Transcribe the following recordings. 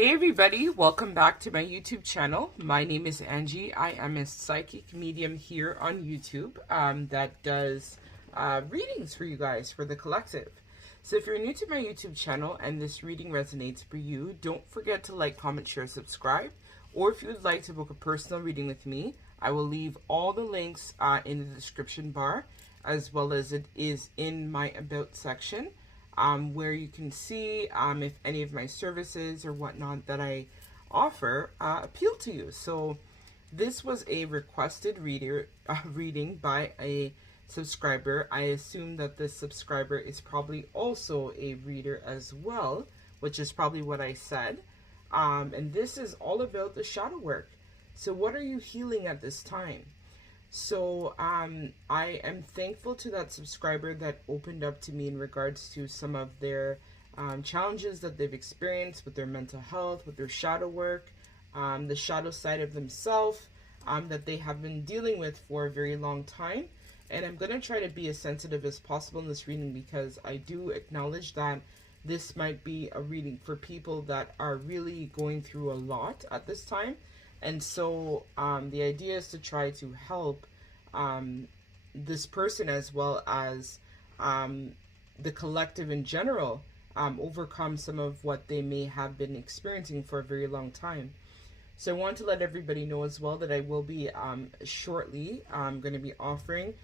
Hey everybody, welcome back to my YouTube channel. My name is Angie. I am a psychic medium here on YouTube that does readings for you guys, for the collective. So if you're new to my YouTube channel and this reading resonates for you, don't forget to like, comment, share, subscribe. Or if you would like to book a personal reading with me, I will leave all the links in the description bar, as well as it is in my About section. Where you can see if any of my services or whatnot that I offer appeal to you. So this was a requested reading by a subscriber. I assume that this subscriber is probably also a reader as well, which is probably what I said. And this is all about the shadow work. So what are you healing at this time? So I am thankful to that subscriber that opened up to me in regards to some of their challenges that they've experienced with their mental health, with their shadow work, the shadow side of themselves that they have been dealing with for a very long time. And I'm going to try to be as sensitive as possible in this reading, because I do acknowledge that this might be a reading for people that are really going through a lot at this time. And so the idea is to try to help this person, as well as the collective in general, overcome some of what they may have been experiencing for a very long time. So I want to let everybody know as well that I will be shortly going to be offering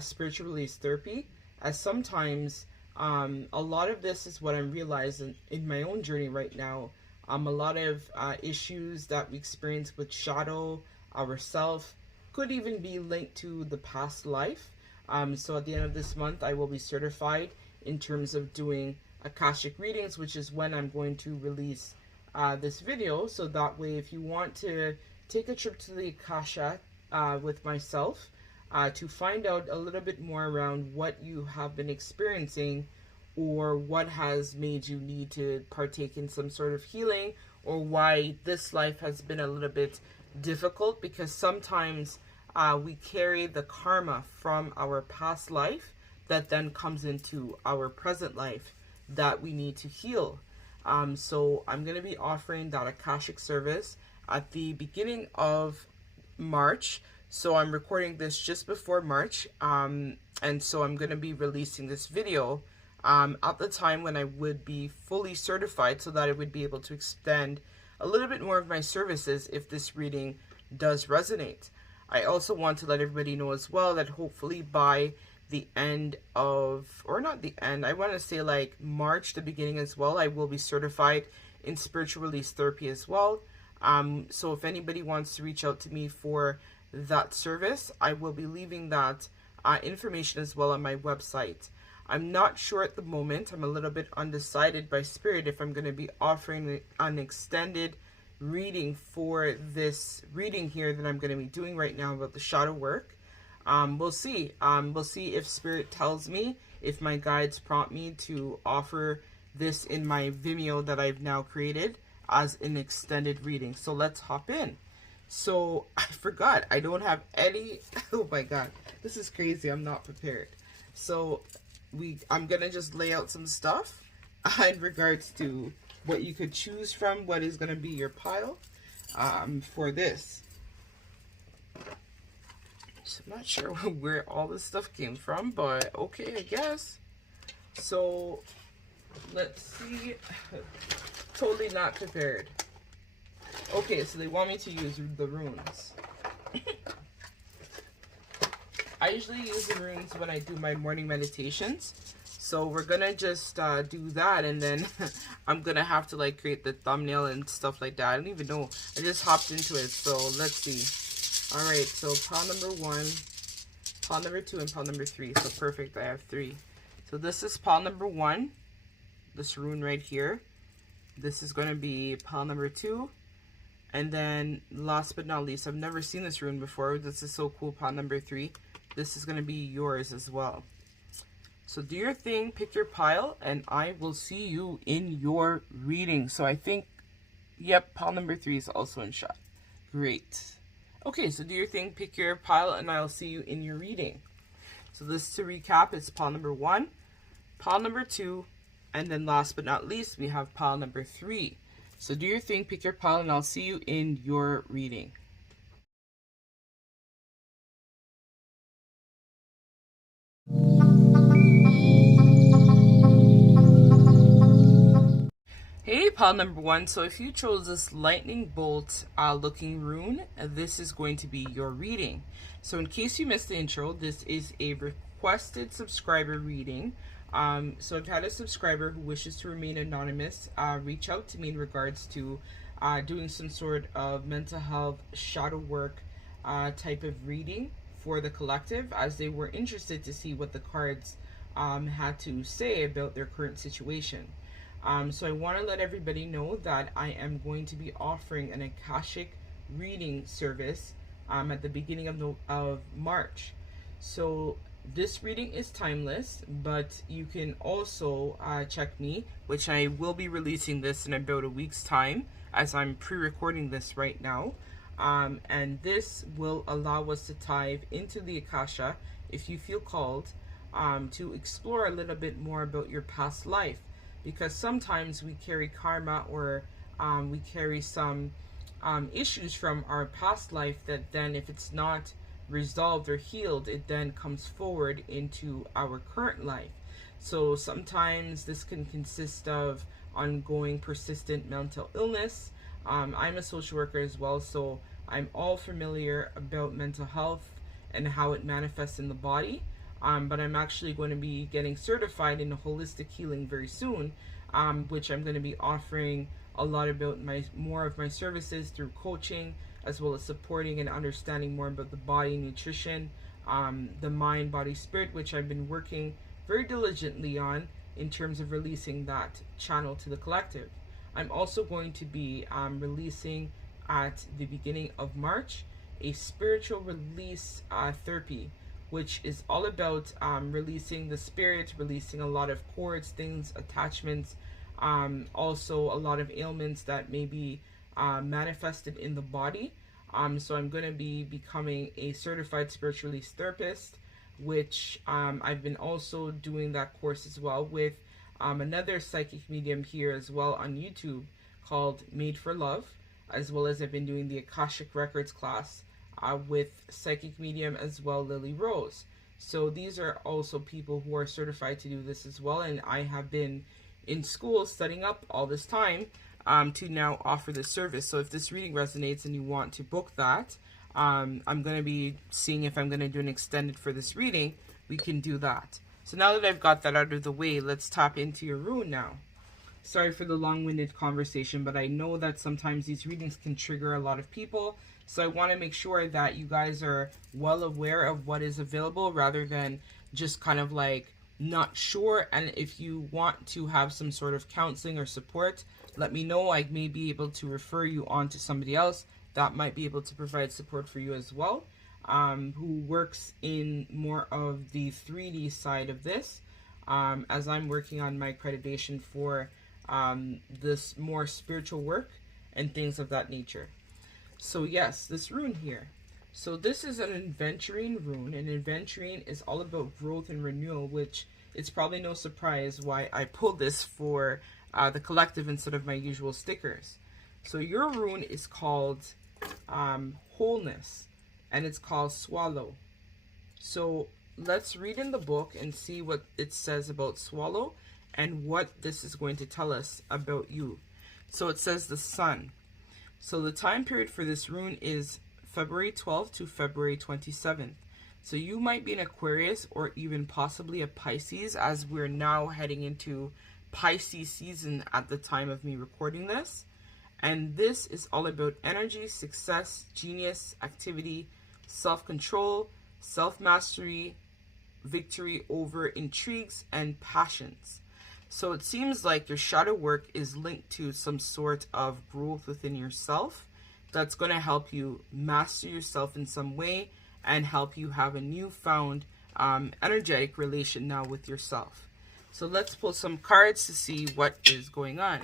spiritual release therapy, as sometimes a lot of this is what I'm realizing in my own journey right now. A lot of issues that we experience with shadow, ourself, could even be linked to the past life. So at the end of this month, I will be certified in terms of doing Akashic readings, which is when I'm going to release this video. So that way, if you want to take a trip to the Akasha with myself to find out a little bit more around what you have been experiencing, or what has made you need to partake in some sort of healing, or why this life has been a little bit difficult, because sometimes we carry the karma from our past life that then comes into our present life that we need to heal. So I'm going to be offering that Akashic service at the beginning of March. So I'm recording this just before March, and so I'm going to be releasing this video at the time when I would be fully certified, so that I would be able to extend a little bit more of my services if this reading does resonate. I also want to let everybody know as well that hopefully by the end of, or not the end, I want to say like March, the beginning as well, I will be certified in spiritual release therapy as well. So if anybody wants to reach out to me for that service, I will be leaving that information as well on my website. I'm not sure at the moment. I'm a little bit undecided by spirit if I'm going to be offering an extended reading for this reading here that I'm going to be doing right now about the shadow work. We'll see. We'll see if spirit tells me, if my guides prompt me to offer this in my Vimeo that I've now created as an extended reading. So let's hop in. So I forgot. I don't have any. Oh my God. This is crazy. I'm not prepared. So I'm gonna just lay out some stuff in regards to what you could choose from, what is gonna be your pile for this. So I'm not sure where all this stuff came from, but okay, I guess. So let's see. Totally not prepared. Okay, so they want me to use the runes. I usually use the runes when I do my morning meditations. So we're gonna just do that, and then I'm gonna have to like create the thumbnail and stuff like that. I don't even know. I just hopped into it, so let's see. Alright, so pile number 1, pile number 2, and pile number 3. So perfect, I have 3. So this is pile number 1, this rune right here. This is gonna be pile number 2. And then last but not least, I've never seen this rune before. This is so cool, pile number 3. This is going to be yours as well. So do your thing, pick your pile, and I will see you in your reading. So I think, yep, pile number 3 is also in shot. Great. Okay, so do your thing, pick your pile, and I'll see you in your reading. So this, to recap, is pile number 1, pile number 2, and then last but not least, we have pile number 3. So do your thing, pick your pile, and I'll see you in your reading. Hey, pile number one. So if you chose this lightning bolt looking rune, this is going to be your reading. So in case you missed the intro, this is a requested subscriber reading. So I've had a subscriber who wishes to remain anonymous reach out to me in regards to doing some sort of mental health shadow work type of reading for the collective, as they were interested to see what the cards had to say about their current situation. So I want to let everybody know that I am going to be offering an Akashic reading service at the beginning of March. So this reading is timeless, but you can also check me, which I will be releasing this in about a week's time, as I'm pre-recording this right now. And this will allow us to dive into the Akasha, if you feel called, to explore a little bit more about your past life. Because sometimes we carry karma, or we carry some issues from our past life that then, if it's not resolved or healed, it then comes forward into our current life. So sometimes this can consist of ongoing persistent mental illness. I'm a social worker as well, so I'm all familiar about mental health and how it manifests in the body. But I'm actually going to be getting certified in holistic healing very soon, which I'm going to be offering a lot about more of my services through coaching, as well as supporting and understanding more about the body, nutrition, the mind, body, spirit, which I've been working very diligently on in terms of releasing that channel to the collective. I'm also going to be releasing at the beginning of March a spiritual release therapy, which is all about releasing the spirit, releasing a lot of cords, things, attachments, also a lot of ailments that may be manifested in the body. So I'm going to be becoming a certified spiritual release therapist, which I've been also doing that course as well with another psychic medium here as well on YouTube called Made for Love, as well as I've been doing the Akashic Records class with psychic medium as well, Lily Rose. So these are also people who are certified to do this as well, and I have been in school studying up all this time to now offer this service. So if this reading resonates and you want to book that, I'm going to be seeing if I'm going to do an extended for this reading. We can do that. So now that I've got that out of the way, let's tap into your rune now. Sorry for the long-winded conversation, but I know that sometimes these readings can trigger a lot of people. So I want to make sure that you guys are well aware of what is available, rather than just kind of like not sure. And if you want to have some sort of counseling or support, let me know. I may be able to refer you on to somebody else that might be able to provide support for you as well, who works in more of the 3D side of this, as I'm working on my accreditation for this more spiritual work and things of that nature. So yes, this rune here. So this is an adventuring rune, and adventuring is all about growth and renewal, which it's probably no surprise why I pulled this for the collective instead of my usual stickers. So your rune is called wholeness, and it's called swallow. So let's read in the book and see what it says about swallow and what this is going to tell us about you. So it says the sun. So the time period for this rune is February 12th to February 27th. So you might be an Aquarius or even possibly a Pisces, as we're now heading into Pisces season at the time of me recording this. And this is all about energy, success, genius, activity, self-control, self-mastery, victory over intrigues, and passions. So it seems like your shadow work is linked to some sort of growth within yourself that's going to help you master yourself in some way and help you have a newfound energetic relation now with yourself. So let's pull some cards to see what is going on.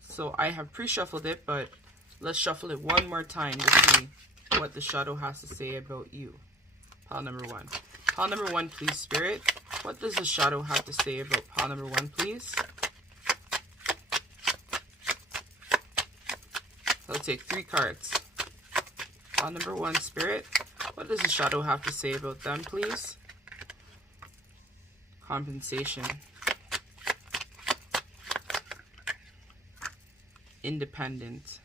So I have pre-shuffled it, but let's shuffle it one more time to see what the shadow has to say about you. Pile number one. Pile number one, please, Spirit. What does the shadow have to say about pile number one, please? I'll take 3 cards. Pile number 1, Spirit. What does the shadow have to say about them, please? Compensation. Independent.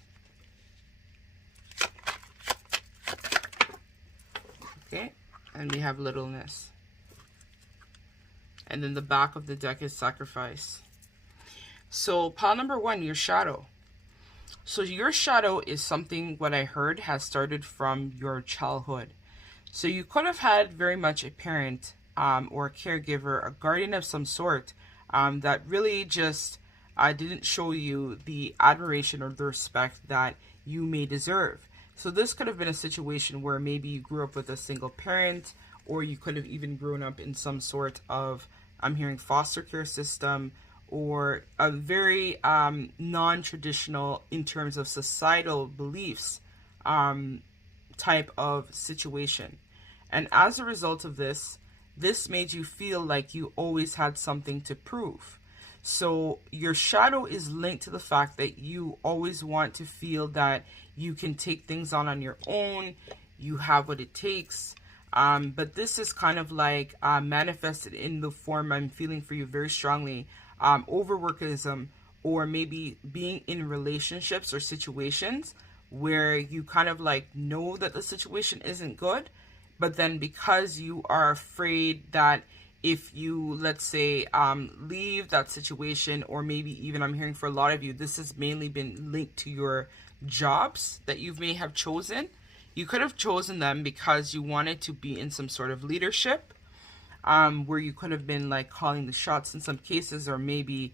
Okay, and we have littleness. And then the back of the deck is sacrifice. So pile number 1, your shadow. So your shadow is something, what I heard, has started from your childhood. So you could have had very much a parent or a caregiver, a guardian of some sort that really just didn't show you the admiration or the respect that you may deserve. So this could have been a situation where maybe you grew up with a single parent, or you could have even grown up in some sort of, I'm hearing, foster care system, or a very non-traditional in terms of societal beliefs type of situation. And as a result of this, this made you feel like you always had something to prove. So your shadow is linked to the fact that you always want to feel that you can take things on your own, you have what it takes. But this is kind of like manifested in the form I'm feeling for you very strongly. Overworkism, or maybe being in relationships or situations where you kind of like know that the situation isn't good, but then because you are afraid that if you, let's say, leave that situation, or maybe even, I'm hearing for a lot of you, this has mainly been linked to your jobs that you may have chosen. You could have chosen them because you wanted to be in some sort of leadership, where you could have been like calling the shots in some cases, or maybe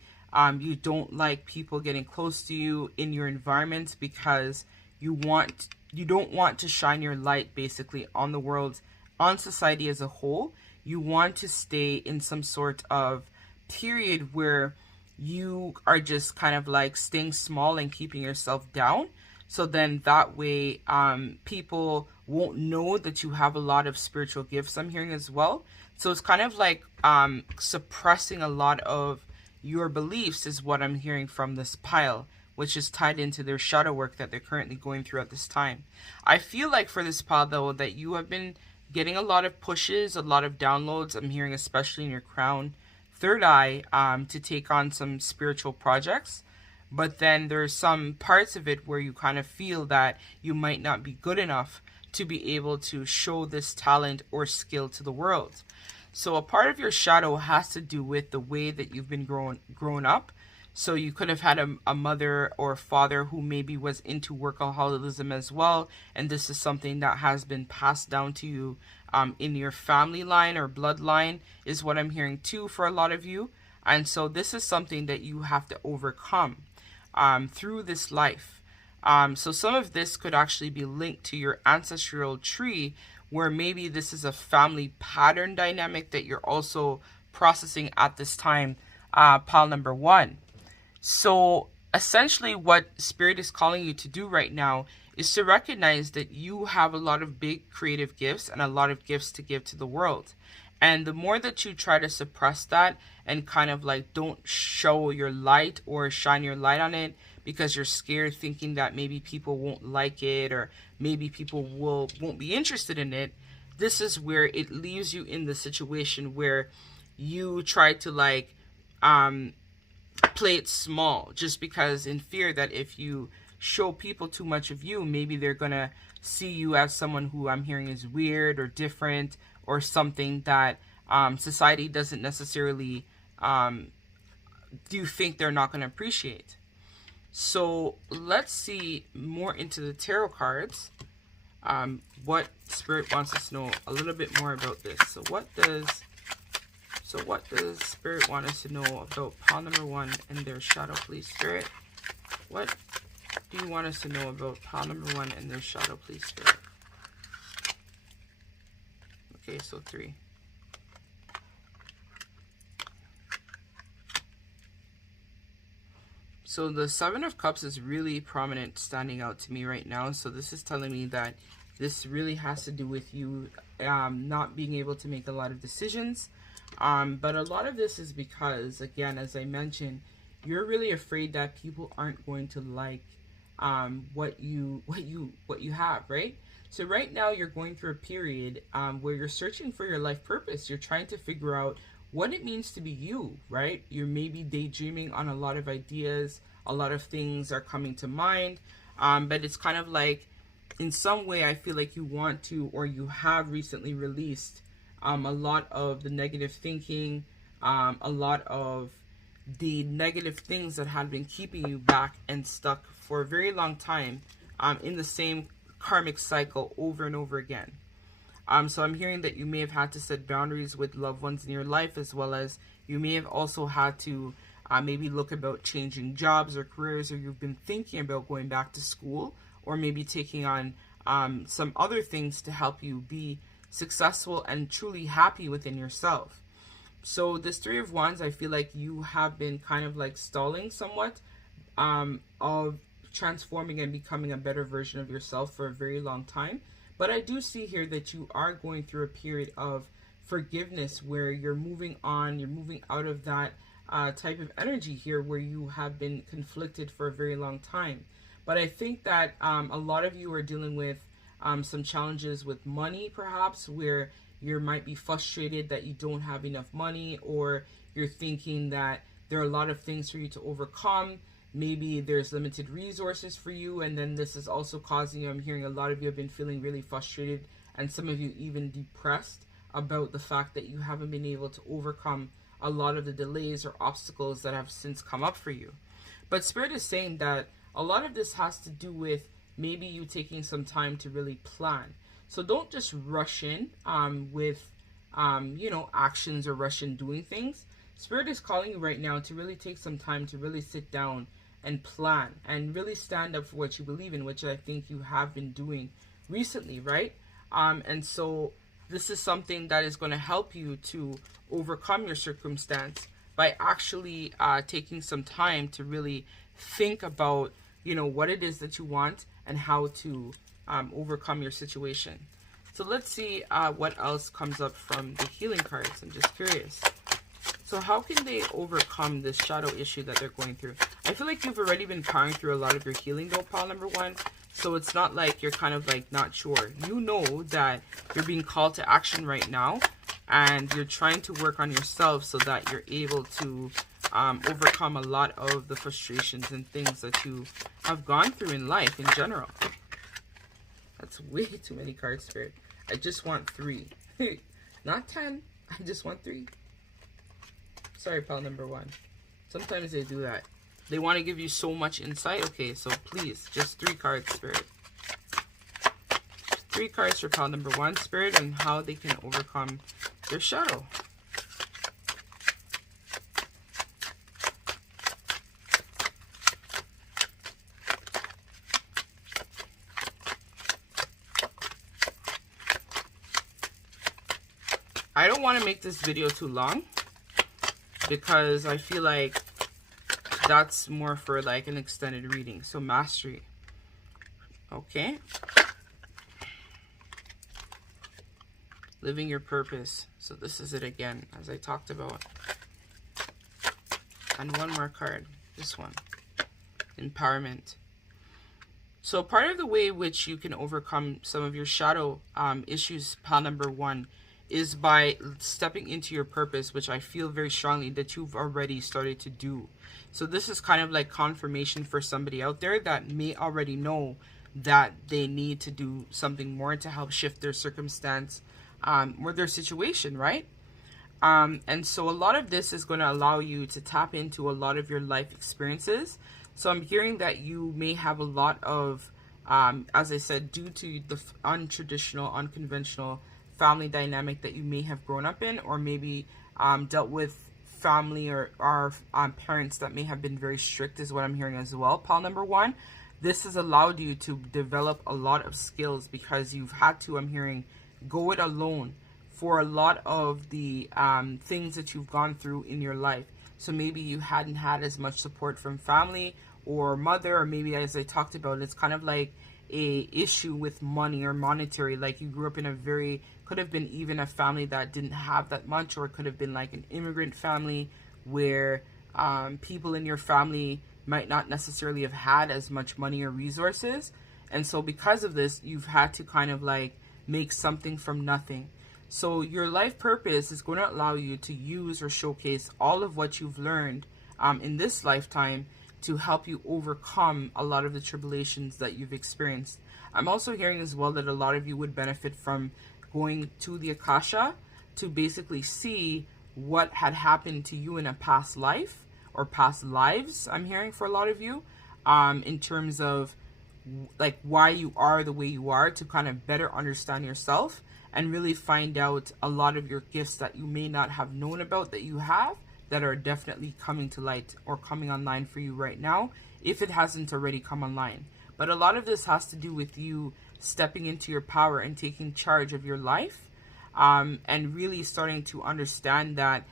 you don't like people getting close to you in your environment because you don't want to shine your light basically on the world, on society as a whole. You want to stay in some sort of period where you are just kind of like staying small and keeping yourself down. So then that way people won't know that you have a lot of spiritual gifts, I'm hearing as well. So it's kind of like suppressing a lot of your beliefs is what I'm hearing from this pile, which is tied into their shadow work that they're currently going through at this time. I feel like for this pile, though, that you have been getting a lot of pushes, a lot of downloads, I'm hearing especially in your crown, third eye, to take on some spiritual projects. But then there's some parts of it where you kind of feel that you might not be good enough to be able to show this talent or skill to the world. So a part of your shadow has to do with the way that you've been grown up. So you could have had a mother or a father who maybe was into workaholism as well. And this is something that has been passed down to you in your family line or bloodline is what I'm hearing too for a lot of you. And so this is something that you have to overcome through this life. So some of this could actually be linked to your ancestral tree, where maybe this is a family pattern dynamic that you're also processing at this time, pile number 1. So essentially what Spirit is calling you to do right now is to recognize that you have a lot of big creative gifts and a lot of gifts to give to the world. And the more that you try to suppress that and kind of like don't show your light or shine your light on it because you're scared, thinking that maybe people won't like it or maybe people won't be interested in it, this is where it leaves you in the situation where you try to like play it small, just because in fear that if you show people too much of you, maybe they're gonna see you as someone who I'm hearing is weird or different, or something that society doesn't necessarily do you think they're not going to appreciate. So let's see more into the tarot cards, what Spirit wants us to know a little bit more about this. So what does Spirit want us to know about pile number 1 and their shadow, please, Spirit? What do you want us to know about pile number 1 and their shadow, please, Spirit? Okay, so 3. So the 7 of Cups is really prominent, standing out to me right now. So this is telling me that this really has to do with you not being able to make a lot of decisions. But a lot of this is because, again, as I mentioned, you're really afraid that people aren't going to like what you have, right? So right now you're going through a period where you're searching for your life purpose. You're trying to figure out what it means to be you, right? You're maybe daydreaming on a lot of ideas, a lot of things are coming to mind, but it's kind of like, in some way, I feel like you want to, or you have recently released a lot of the negative thinking, a lot of the negative things that had been keeping you back and stuck for a very long time in the same karmic cycle over and over again. So I'm hearing that you may have had to set boundaries with loved ones in your life, as well as you may have also had to maybe look about changing jobs or careers, or you've been thinking about going back to school, or maybe taking on some other things to help you be successful and truly happy within yourself. So this Three of Wands, I feel like you have been kind of like stalling somewhat of transforming and becoming a better version of yourself for a very long time. But I do see here that you are going through a period of forgiveness where you're moving on, you're moving out of that type of energy here where you have been conflicted for a very long time. But I think that a lot of you are dealing with some challenges with money, perhaps, where you might be frustrated that you don't have enough money, or you're thinking that there are a lot of things for you to overcome. Maybe there's limited resources for you, and then this is also causing you, I'm hearing a lot of you have been feeling really frustrated, and some of you even depressed about the fact that you haven't been able to overcome a lot of the delays or obstacles that have since come up for you. But Spirit is saying that a lot of this has to do with maybe you taking some time to really plan. So don't just rush in with, actions, or rush in doing things. Spirit is calling you right now to really take some time to really sit down and plan and really stand up for what you believe in, which I think you have been doing recently, right? And so this is something that is going to help you to overcome your circumstance by actually taking some time to really think about, what it is that you want and how to overcome your situation. So let's see what else comes up from the healing cards. I'm just curious. So how can they overcome this shadow issue that they're going through? I feel like you've already been powering through a lot of your healing though, pile number one. So it's not like you're kind of like not sure. You know that you're being called to action right now, and you're trying to work on yourself so that you're able to overcome a lot of the frustrations and things that you have gone through in life in general. That's way too many cards, Spirit. I just want 3. Not 10. I just want 3. Sorry, pile number one. Sometimes they do that. They want to give you so much insight. Okay, so please, just 3 cards, Spirit. 3 cards for pile number one, Spirit, and how they can overcome their shadow. I don't want to make this video too long because I feel like that's more for like an extended reading. So mastery. Okay. Living your purpose. So this is it again, as I talked about. And one more card. This one. Empowerment. So part of the way which you can overcome some of your shadow issues, pile number one, is by stepping into your purpose, which I feel very strongly that you've already started to do. So this is kind of like confirmation for somebody out there that may already know that they need to do something more to help shift their circumstance or their situation, right? And so a lot of this is going to allow you to tap into a lot of your life experiences. So I'm hearing that you may have a lot of, as I said, due to the untraditional, unconventional family dynamic that you may have grown up in, or maybe dealt with family or parents that may have been very strict, is what I'm hearing as well. Pile number one, this has allowed you to develop a lot of skills because you've had to, I'm hearing, go it alone for a lot of the things that you've gone through in your life. So maybe you hadn't had as much support from family or mother, or maybe, as I talked about, it's kind of like a issue with money or monetary, like you grew up in a very, could have been even a family that didn't have that much, or it could have been like an immigrant family where people in your family might not necessarily have had as much money or resources. And so because of this, you've had to kind of like make something from nothing. So your life purpose is going to allow you to use or showcase all of what you've learned in this lifetime to help you overcome a lot of the tribulations that you've experienced. I'm also hearing as well that a lot of you would benefit from going to the Akasha to basically see what had happened to you in a past life or past lives. I'm hearing for a lot of you in terms of like why you are the way you are, to kind of better understand yourself and really find out a lot of your gifts that you may not have known about that you have, that are definitely coming to light or coming online for you right now, if it hasn't already come online. But a lot of this has to do with you stepping into your power and taking charge of your life, and really starting to understand that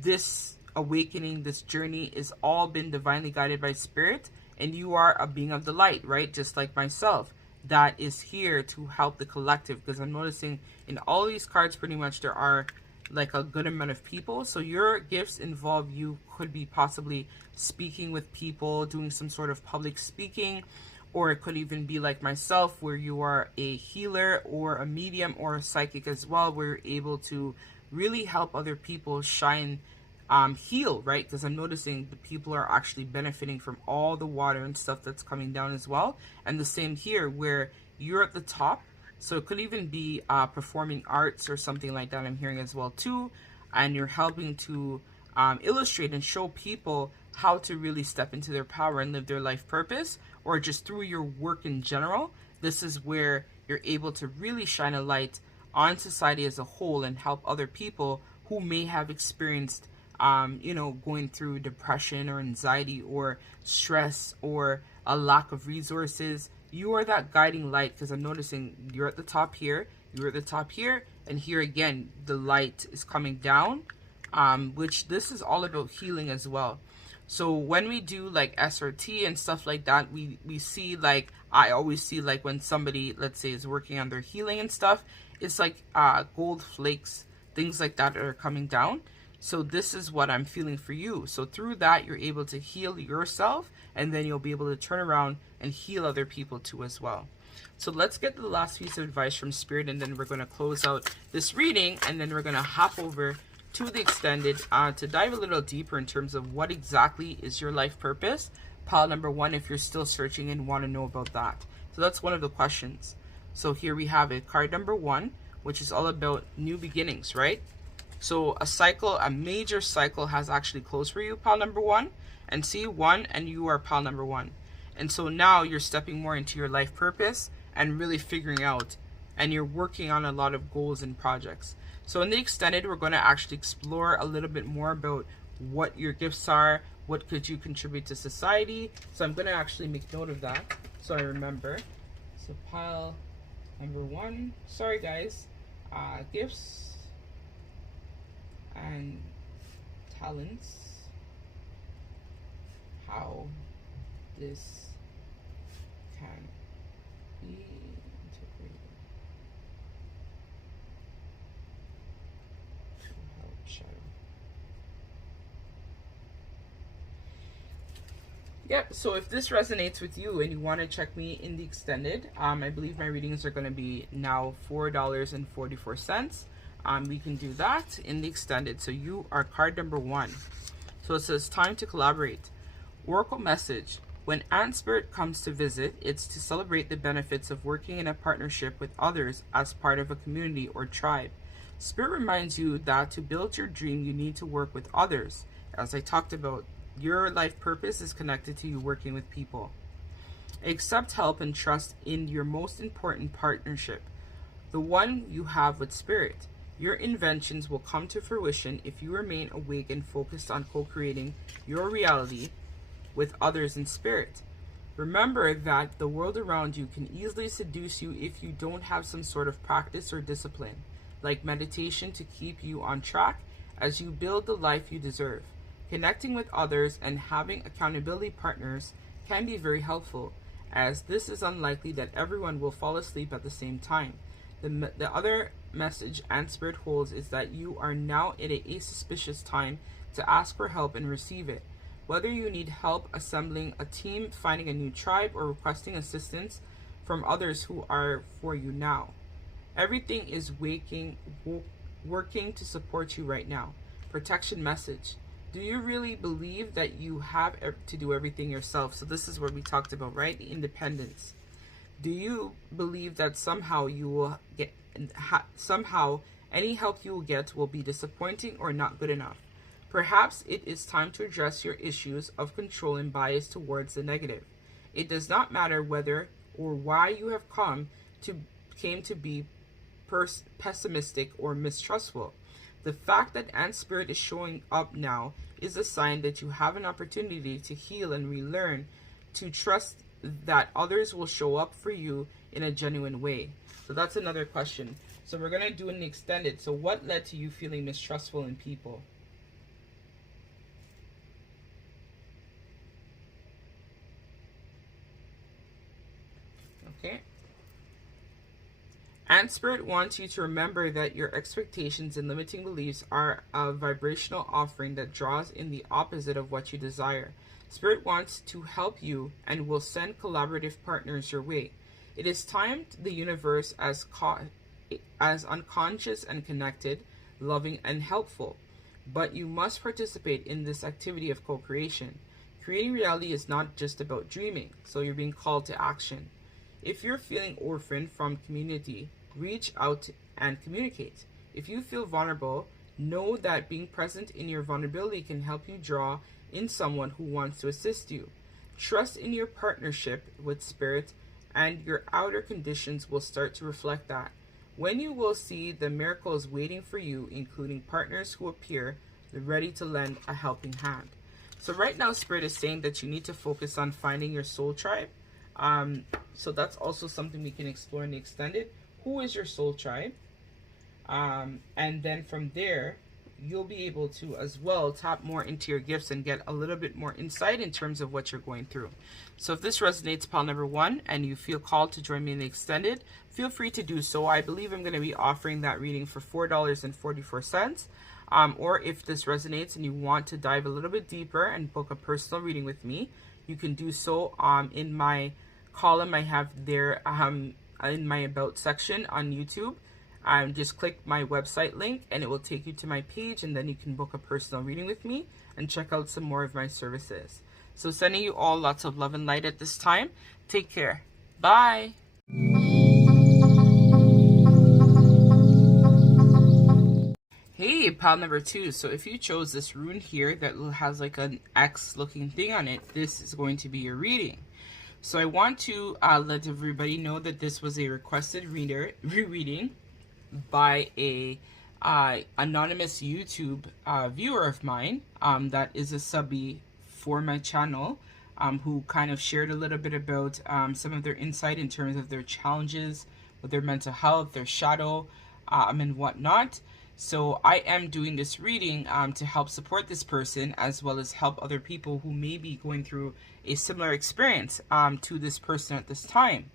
this awakening, this journey is all been divinely guided by spirit, and you are a being of the light, right? Just like myself, that is here to help the collective. Because I'm noticing in all these cards, pretty much there are like a good amount of people. So your gifts involve you could be possibly speaking with people, doing some sort of public speaking, or it could even be like myself, where you are a healer or a medium or a psychic as well, where you're able to really help other people shine, heal, right? Because I'm noticing the people are actually benefiting from all the water and stuff that's coming down as well. And the same here, where you're at the top. So it could even be performing arts or something like that, I'm hearing as well too. And you're helping to illustrate and show people how to really step into their power and live their life purpose, or just through your work in general. This is where you're able to really shine a light on society as a whole and help other people who may have experienced going through depression or anxiety or stress or a lack of resources. You are that guiding light, because I'm noticing you're at the top here, you're at the top here, and here again, the light is coming down, which this is all about healing as well. So when we do like SRT and stuff like that, we see, like, I always see like when somebody, let's say, is working on their healing and stuff, it's like gold flakes, things like that are coming down. So this is what I'm feeling for you. So through that, you're able to heal yourself, and then you'll be able to turn around and heal other people too as well. So let's get the last piece of advice from Spirit, and then we're going to close out this reading, and then we're going to hop over to the extended to dive a little deeper in terms of what exactly is your life purpose. Pile number 1, if you're still searching and want to know about that. So that's one of the questions. So here we have it, card number 1, which is all about new beginnings, right? So a cycle, a major cycle has actually closed for you, pile number 1. And see, 1, and you are pile number 1. And so now you're stepping more into your life purpose and really figuring out, and you're working on a lot of goals and projects. So in the extended, we're going to actually explore a little bit more about what your gifts are, what could you contribute to society. So I'm going to actually make note of that so I remember. So pile number 1, sorry guys, gifts and talents, how this can be integrated to help shadow. Yep, so if this resonates with you and you want to check me in the extended, I believe my readings are going to be now $4.44. We can do that in the extended. So you are card number 1. So it says, time to collaborate. Oracle message. When Ant Spirit comes to visit, it's to celebrate the benefits of working in a partnership with others as part of a community or tribe. Spirit reminds you that to build your dream, you need to work with others. As I talked about, your life purpose is connected to you working with people. Accept help and trust in your most important partnership, the one you have with Spirit. Your inventions will come to fruition if you remain awake and focused on co-creating your reality with others in spirit. Remember that the world around you can easily seduce you if you don't have some sort of practice or discipline, like meditation, to keep you on track as you build the life you deserve. Connecting with others and having accountability partners can be very helpful, as this is unlikely that everyone will fall asleep at the same time. The other message Ant Spirit holds is that you are now at a suspicious time to ask for help and receive it. Whether you need help assembling a team, finding a new tribe, or requesting assistance from others who are for you now. Everything is working to support you right now. Protection message. Do you really believe that you have to do everything yourself? So this is what we talked about, right? Independence. Do you believe that somehow you will get, somehow any help you will get will be disappointing or not good enough? Perhaps it is time to address your issues of control and bias towards the negative. It does not matter whether or why you have came to be pessimistic or mistrustful. The fact that Ant Spirit is showing up now is a sign that you have an opportunity to heal and relearn to trust that others will show up for you in a genuine way. So that's another question. So we're going to do an extended. So what led to you feeling mistrustful in people? Okay. And Spirit wants you to remember that your expectations and limiting beliefs are a vibrational offering that draws in the opposite of what you desire. Spirit wants to help you and will send collaborative partners your way. It is timed the universe as unconscious and connected, loving and helpful. But you must participate in this activity of co-creation. Creating reality is not just about dreaming, so you're being called to action. If you're feeling orphaned from community, reach out and communicate. If you feel vulnerable, know that being present in your vulnerability can help you draw in someone who wants to assist you. Trust in your partnership with Spirit, and your outer conditions will start to reflect that. When you will see the miracles waiting for you, including partners who appear ready to lend a helping hand. So right now, Spirit is saying that you need to focus on finding your soul tribe. So that's also something we can explore in the extended. Who is your soul tribe? And then from there, you'll be able to as well tap more into your gifts and get a little bit more insight in terms of what you're going through. So if this resonates, pile number 1, and you feel called to join me in the extended, feel free to do so. I believe I'm going to be offering that reading for $4.44. Or if this resonates and you want to dive a little bit deeper and book a personal reading with me, you can do so in my column I have there in my about section on YouTube. Just click my website link and it will take you to my page, and then you can book a personal reading with me and check out some more of my services. So sending you all lots of love and light at this time. Take care. Bye. Hey, pile number 2. So if you chose this rune here that has like an X looking thing on it, this is going to be your reading. So I want to let everybody know that this was a requested reading by a anonymous YouTube viewer of mine that is a subby for my channel, who kind of shared a little bit about some of their insight in terms of their challenges with their mental health, their shadow, and whatnot. So I am doing this reading to help support this person, as well as help other people who may be going through a similar experience to this person at this time.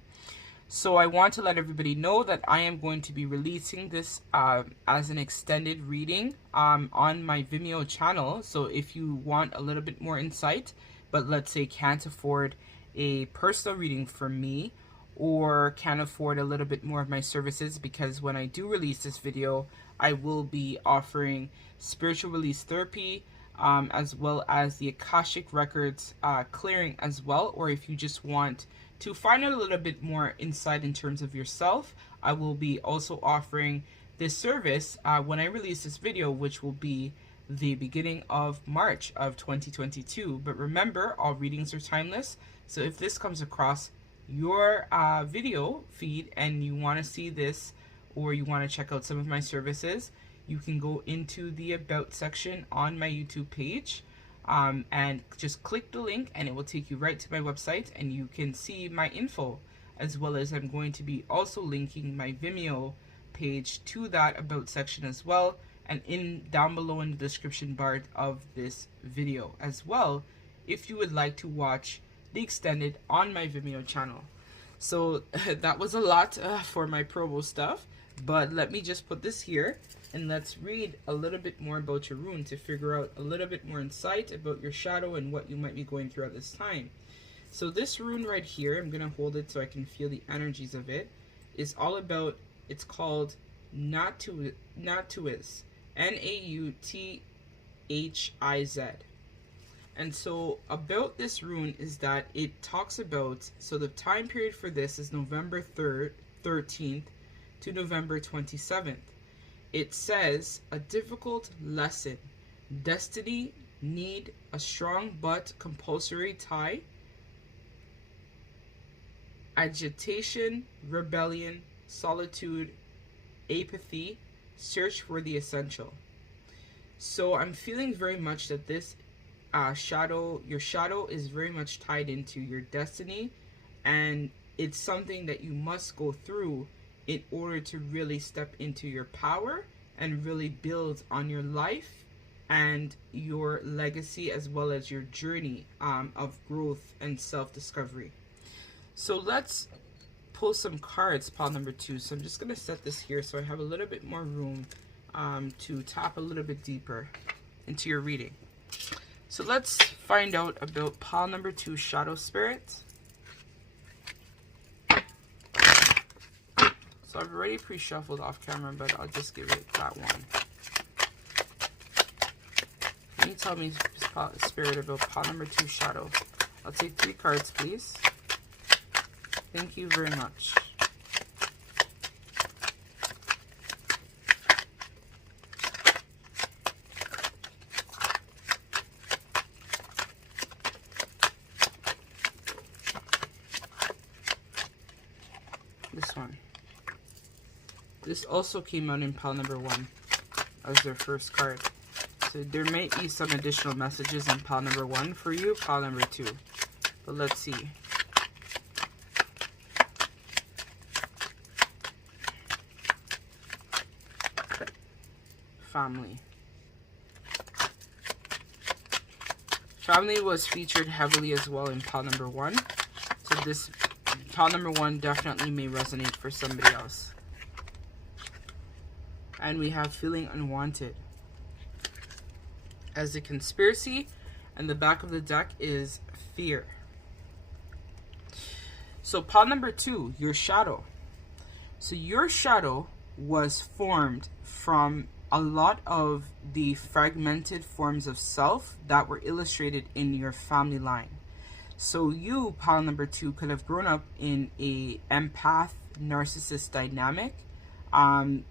So I want to let everybody know that I am going to be releasing this as an extended reading on my Vimeo channel. So if you want a little bit more insight, but let's say can't afford a personal reading from me, or can't afford a little bit more of my services, because when I do release this video, I will be offering spiritual release therapy, as well as the Akashic Records clearing as well. Or if you just want to find out a little bit more insight in terms of yourself, I will be also offering this service when I release this video, which will be the beginning of March of 2022. But remember, all readings are timeless. So if this comes across your video feed and you want to see this, or you want to check out some of my services, you can go into the about section on my YouTube page and just click the link, and it will take you right to my website, and you can see my info, as well as I'm going to be also linking my Vimeo page to that about section as well, and down below in the description bar of this video as well, if you would like to watch the extended on my Vimeo channel. So that was a lot for my promo stuff, But let me just put this here and let's read a little bit more about your rune to figure out a little bit more insight about your shadow and what you might be going through at this time. So this rune right here, I'm going to hold it so I can feel the energies of it, is all about, it's called Natuiz, N-A-U-T-H-I-Z. And so about this rune is that it talks about, so the time period for this is November 13th to November 27th. It says, a difficult lesson, destiny, need, a strong but compulsory tie, agitation, rebellion, solitude, apathy, search for the essential. So I'm feeling very much that this your shadow is very much tied into your destiny, and it's something that you must go through in order to really step into your power and really build on your life and your legacy, as well as your journey of growth and self-discovery. So let's pull some cards, pile number 2. So I'm just going to set this here so I have a little bit more room to tap a little bit deeper into your reading. So let's find out about pile number 2, Shadow Spirit. So I've already pre-shuffled off camera, but I'll just give it that one. Can you tell me, Spirit, about pile number 2, Shadow? I'll take 3 cards, please. Thank you very much. This one. This also came out in pile number 1 as their first card. So there might be some additional messages in pile number 1 for you, pile number 2. But let's see. Family. Family was featured heavily as well in pile number 1. So this pile number 1 definitely may resonate for somebody else. And we have feeling unwanted as a conspiracy, and the back of the deck is fear. So pile number 2, your shadow. So your shadow was formed from a lot of the fragmented forms of self that were illustrated in your family line. So you, pile number 2, could have grown up in a empath narcissist dynamic,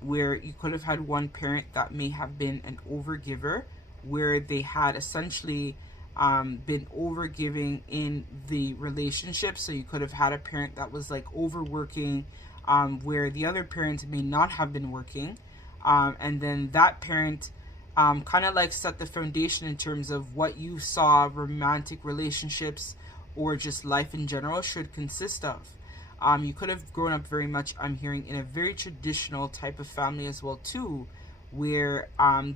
where you could have had one parent that may have been an overgiver, where they had essentially been overgiving in the relationship. So you could have had a parent that was like overworking, where the other parent may not have been working. And then that parent kind of like set the foundation in terms of what you saw romantic relationships or just life in general should consist of. You could have grown up very much, I'm hearing, in a very traditional type of family as well too, where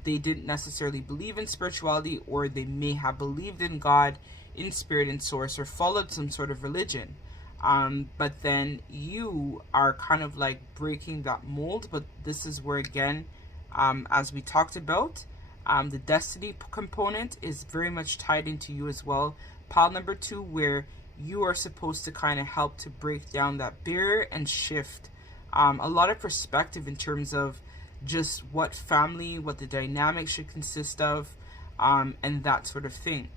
they didn't necessarily believe in spirituality, or they may have believed in God, in spirit and source, or followed some sort of religion. But then you are kind of like breaking that mold. But this is where, again, as we talked about, the destiny component is very much tied into you as well. Pile number 2, where you are supposed to kind of help to break down that barrier and shift a lot of perspective in terms of just what family, what the dynamic should consist of, and that sort of thing.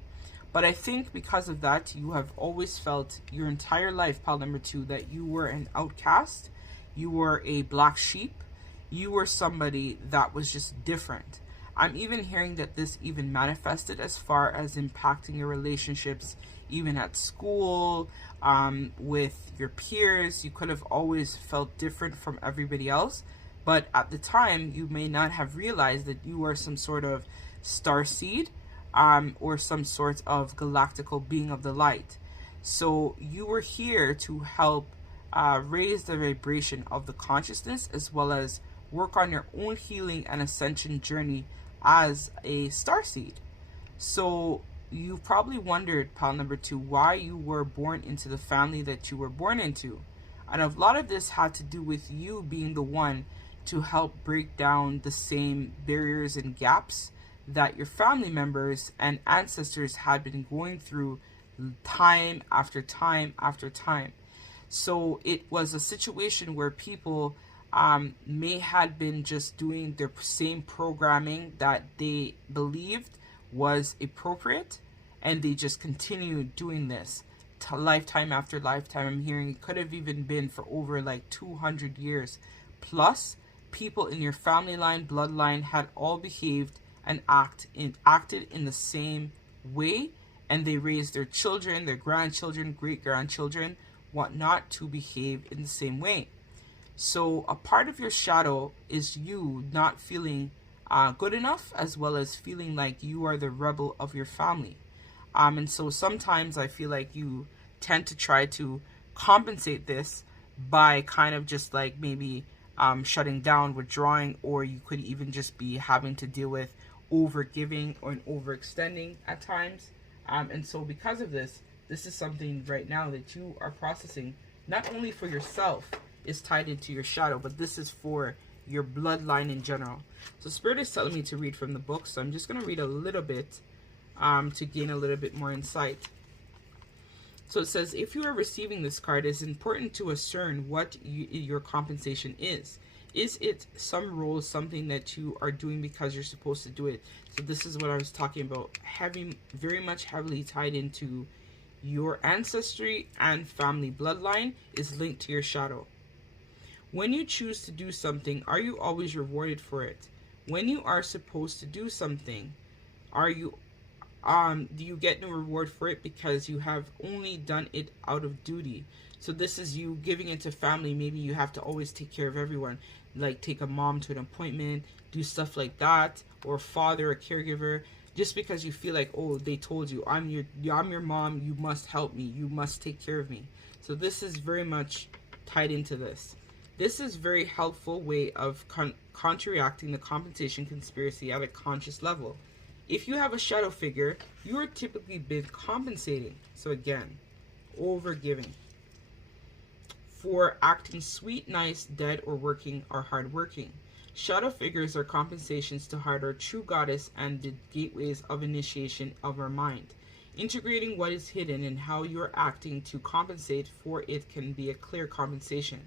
But I think because of that, you have always felt your entire life, pile number 2, that you were an outcast, you were a black sheep, you were somebody that was just different. I'm even hearing that this even manifested as far as impacting your relationships, even at school, with your peers. You could have always felt different from everybody else, but at the time, you may not have realized that you were some sort of starseed, or some sort of galactical being of the light. So you were here to help raise the vibration of the consciousness, as well as work on your own healing and ascension journey as a starseed. So you probably wondered, pile number 2, why you were born into the family that you were born into. And a lot of this had to do with you being the one to help break down the same barriers and gaps that your family members and ancestors had been going through time after time after time. So it was a situation where people may had been just doing their same programming that they believed was appropriate, and they just continued doing this to lifetime after lifetime. I'm hearing it could have even been for over like 200 years plus. People in your family line, bloodline, had all behaved and acted in the same way, and they raised their children, their grandchildren, great grandchildren, whatnot, to behave in the same way. So a part of your shadow is you not feeling good enough, as well as feeling like you are the rebel of your family. And so sometimes I feel like you tend to try to compensate this by kind of just like maybe shutting down, withdrawing, or you could even just be having to deal with over giving or overextending at times. And so because of this, this is something right now that you are processing, not only for yourself, is tied into your shadow, but this is for your bloodline in general. So Spirit is telling me to read from the book, so I'm just going to read a little bit to gain a little bit more insight. So it says, if you are receiving this card, it's important to discern what your compensation is. Is it some role, something that you are doing because you're supposed to do it? So this is what I was talking about, very much heavily tied into your ancestry and family bloodline, is linked to your shadow. When you choose to do something, are you always rewarded for it? When you are supposed to do something, are you do you get no reward for it because you have only done it out of duty? So this is you giving it to family. Maybe you have to always take care of everyone, like take a mom to an appointment, do stuff like that, or a father, a caregiver, just because you feel like, oh, they told you, I'm your mom, you must help me, you must take care of me. So this is very much tied into this. This is very helpful way of counteracting the compensation conspiracy at a conscious level. If you have a shadow figure, you are typically been compensating. So again, over giving. For acting sweet, nice, dead, or working, or hardworking. Shadow figures are compensations to hide our true goddess and the gateways of initiation of our mind. Integrating what is hidden and how you are acting to compensate for it can be a clear compensation.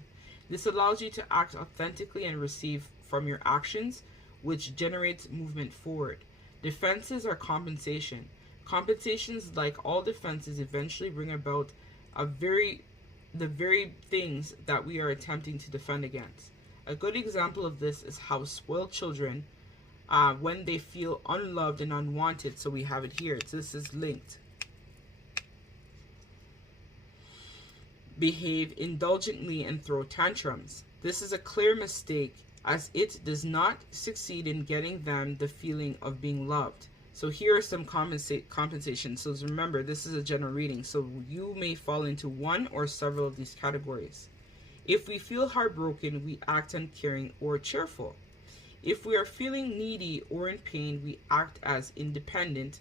This allows you to act authentically and receive from your actions, which generates movement forward. Defenses are compensation. Compensations, like all defenses, eventually bring about the very things that we are attempting to defend against. A good example of this is how spoiled children, when they feel unloved and unwanted, so we have it here, so this is linked, behave indulgently and throw tantrums. This is a clear mistake, as it does not succeed in getting them the feeling of being loved. So here are some compensations. So remember, this is a general reading, so you may fall into one or several of these categories. If we feel heartbroken, we act uncaring or cheerful. If we are feeling needy or in pain, we act as independent,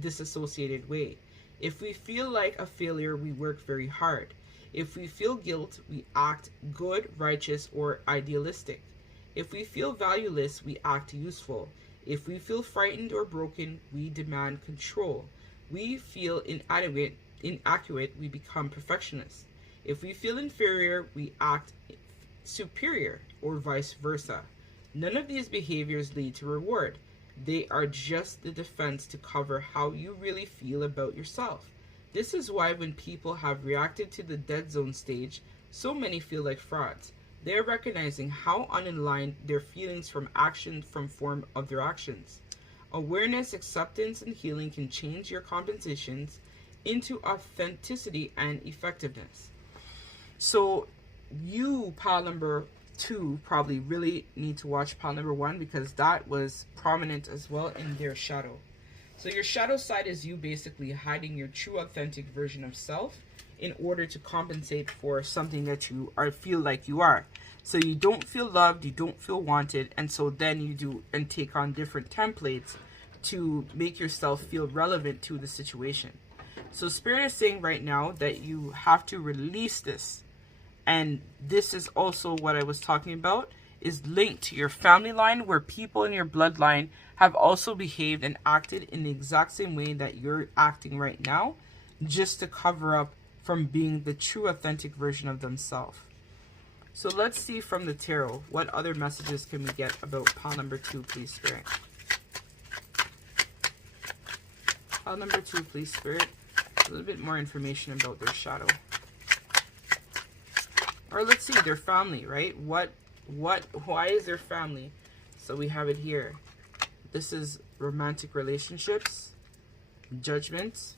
disassociated way. If we feel like a failure, we work very hard. If we feel guilt, we act good, righteous, or idealistic. If we feel valueless, we act useful. If we feel frightened or broken, we demand control. We feel inadequate, we become perfectionists. If we feel inferior, we act superior, or vice versa. None of these behaviors lead to reward. They are just the defense to cover how you really feel about yourself. This is why when people have reacted to the dead zone stage, so many feel like frauds. They are recognizing how unaligned their feelings from action from form of their actions. Awareness, acceptance, and healing can change your compensations into authenticity and effectiveness. So you, pile number 2, probably really need to watch pile number 1, because that was prominent as well in their shadow. So your shadow side is you basically hiding your true authentic version of self in order to compensate for something that you feel like you are. So you don't feel loved, you don't feel wanted, and so then you do and take on different templates to make yourself feel relevant to the situation. So Spirit is saying right now that you have to release this. And this is also what I was talking about, is linked to your family line, where people in your bloodline have also behaved and acted in the exact same way that you're acting right now, just to cover up from being the true authentic version of themselves. So let's see from the tarot, what other messages can we get about pile number 2, please, Spirit? Pile number 2, please, Spirit. A little bit more information about their shadow. Or let's see, their family, right? Why is their family? So we have it here. This is romantic relationships, judgment,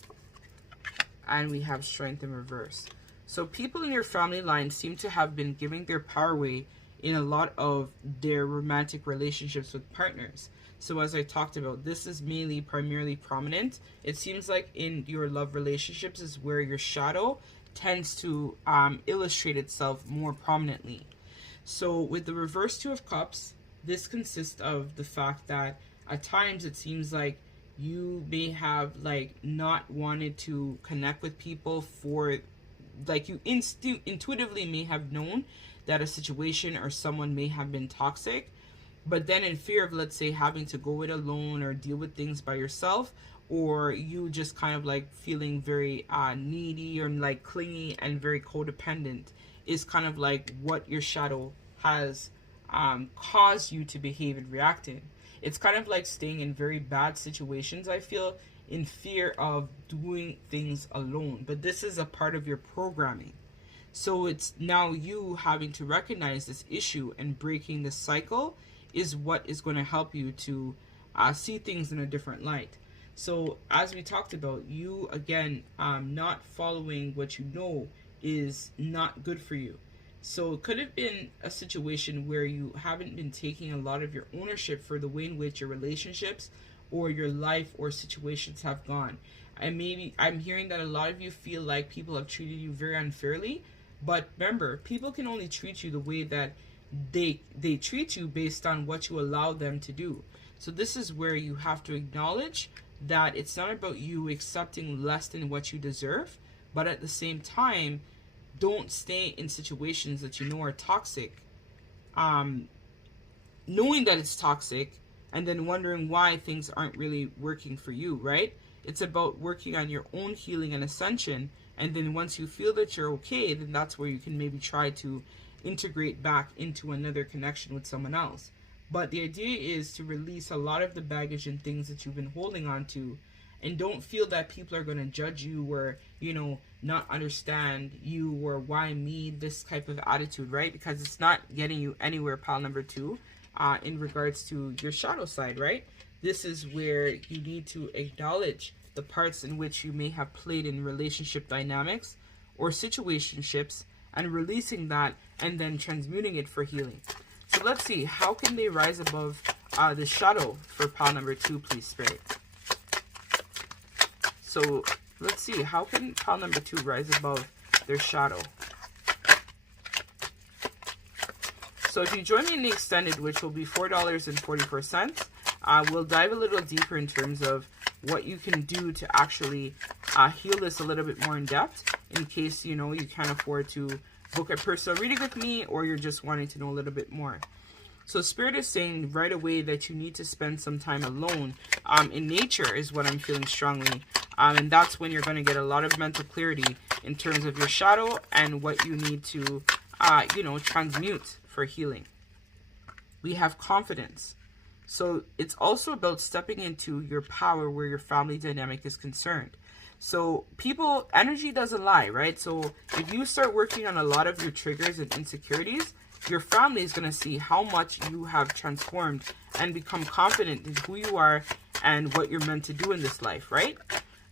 and we have strength in reverse. So people in your family line seem to have been giving their power away in a lot of their romantic relationships with partners. So as I talked about, this is primarily prominent. It seems like in your love relationships is where your shadow tends to illustrate itself more prominently. So with the reverse 2 of Cups, this consists of the fact that at times it seems like you may have like not wanted to connect with people for, like, you intuitively may have known that a situation or someone may have been toxic, but then in fear of, let's say, having to go it alone or deal with things by yourself, or you just kind of like feeling very needy or like clingy and very codependent, is kind of like what your shadow has caused you to behave and react in. It's kind of like staying in very bad situations, I feel, in fear of doing things alone. But this is a part of your programming. So it's now you having to recognize this issue, and breaking the cycle is what is going to help you to see things in a different light. So as we talked about, you again not following what you know is not good for you. So it could have been a situation where you haven't been taking a lot of your ownership for the way in which your relationships or your life or situations have gone. And maybe I'm hearing that a lot of you feel like people have treated you very unfairly. But remember, people can only treat you the way that they treat you based on what you allow them to do. So this is where you have to acknowledge that it's not about you accepting less than what you deserve, but at the same time, don't stay in situations that you know are toxic, knowing that it's toxic, and then wondering why things aren't really working for you, right? It's about working on your own healing and ascension, and then once you feel that you're okay, then that's where you can maybe try to integrate back into another connection with someone else. But the idea is to release a lot of the baggage and things that you've been holding on to, and don't feel that people are going to judge you or, you know, not understand you, or why me, this type of attitude, right? Because it's not getting you anywhere, pile number 2, in regards to your shadow side, right? This is where you need to acknowledge the parts in which you may have played in relationship dynamics or situationships, and releasing that and then transmuting it for healing. So let's see, how can they rise above the shadow for pile number 2, please, Spirit? So let's see, how can pile number 2 rise above their shadow? So if you join me in the extended, which will be $4.44, we'll dive a little deeper in terms of what you can do to actually heal this a little bit more in depth, in case, you know, you can't afford to book a personal reading with me, or you're just wanting to know a little bit more. So Spirit is saying right away that you need to spend some time alone in nature, is what I'm feeling strongly. And that's when you're going to get a lot of mental clarity in terms of your shadow and what you need to, you know, transmute for healing. We have confidence. So it's also about stepping into your power where your family dynamic is concerned. So people, energy doesn't lie, right? So if you start working on a lot of your triggers and insecurities, your family is going to see how much you have transformed and become confident in who you are and what you're meant to do in this life, right?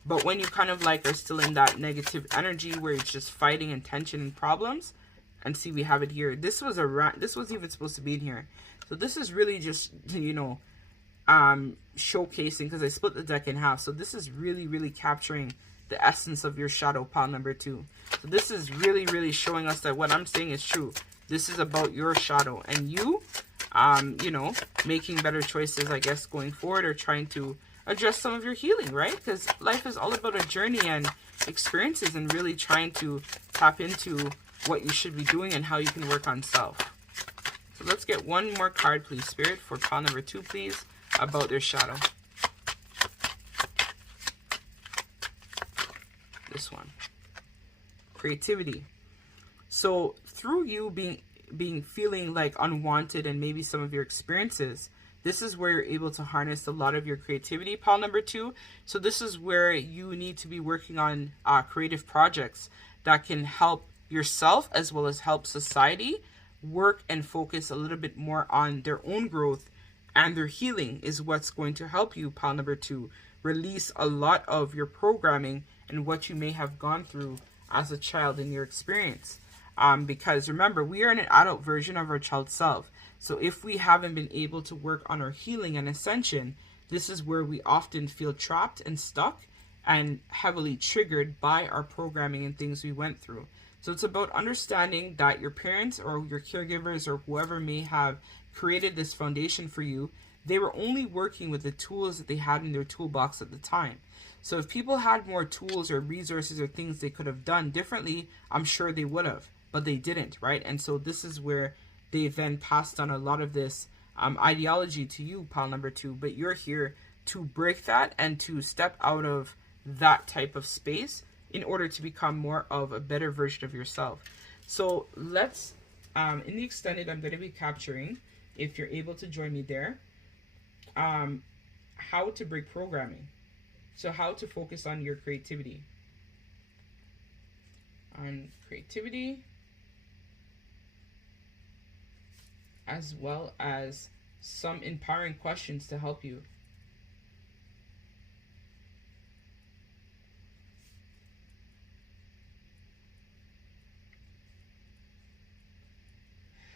But when you kind of like are still in that negative energy where it's just fighting and tension and problems, and see, we have it here. This was even supposed to be in here. So this is really just, you know, showcasing, because I split the deck in half. So this is really, really capturing the essence of your shadow, pile number 2. So this is really, really showing us that what I'm saying is true. This is about your shadow and you, you know, making better choices, I guess, going forward, or trying to address some of your healing, right? Because life is all about a journey and experiences, and really trying to tap into what you should be doing and how you can work on self. So let's get one more card, please, Spirit, for pile number 2, please, about their shadow. This one. Creativity. So through you feeling like unwanted and maybe some of your experiences, this is where you're able to harness a lot of your creativity, pile number 2. So this is where you need to be working on creative projects that can help yourself as well as help society work and focus a little bit more on their own growth, and their healing is what's going to help you, pile number 2, release a lot of your programming and what you may have gone through as a child in your experience. Because remember, we are an adult version of our child self. So if we haven't been able to work on our healing and ascension, this is where we often feel trapped and stuck and heavily triggered by our programming and things we went through. So it's about understanding that your parents or your caregivers or whoever may have created this foundation for you, they were only working with the tools that they had in their toolbox at the time. So if people had more tools or resources or things they could have done differently, I'm sure they would have, but they didn't, right? And so this is where they then passed on a lot of this ideology to you, pile number 2, but you're here to break that and to step out of that type of space in order to become more of a better version of yourself. So let's, in the extended, I'm going to be capturing, if you're able to join me there, how to break programming. So how to focus on your creativity. On creativity, as well as some empowering questions to help you.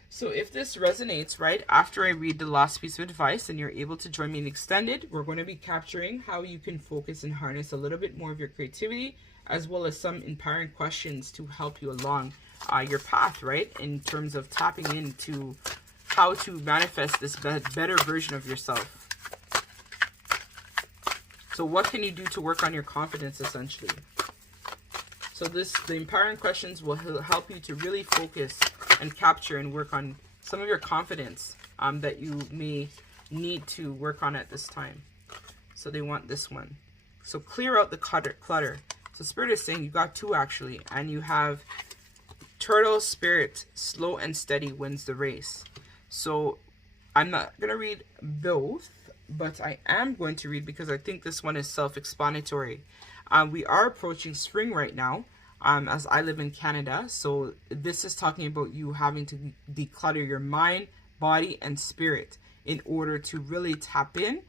So if this resonates, right, after I read the last piece of advice and you're able to join me in extended, we're going to be capturing how you can focus and harness a little bit more of your creativity, as well as some empowering questions to help you along your path, right, in terms of tapping into how to manifest this better version of yourself. So what can you do to work on your confidence, essentially? So the empowering questions will help you to really focus and capture and work on some of your confidence that you may need to work on at this time. So they want this one. So clear out the clutter. So Spirit is saying you got 2 actually, and you have Turtle Spirit, slow and steady wins the race. So I'm not going to read both, but I am going to read because I think this one is self-explanatory. We are approaching spring right now, as I live in Canada. So this is talking about you having to declutter your mind, body, and spirit in order to really tap in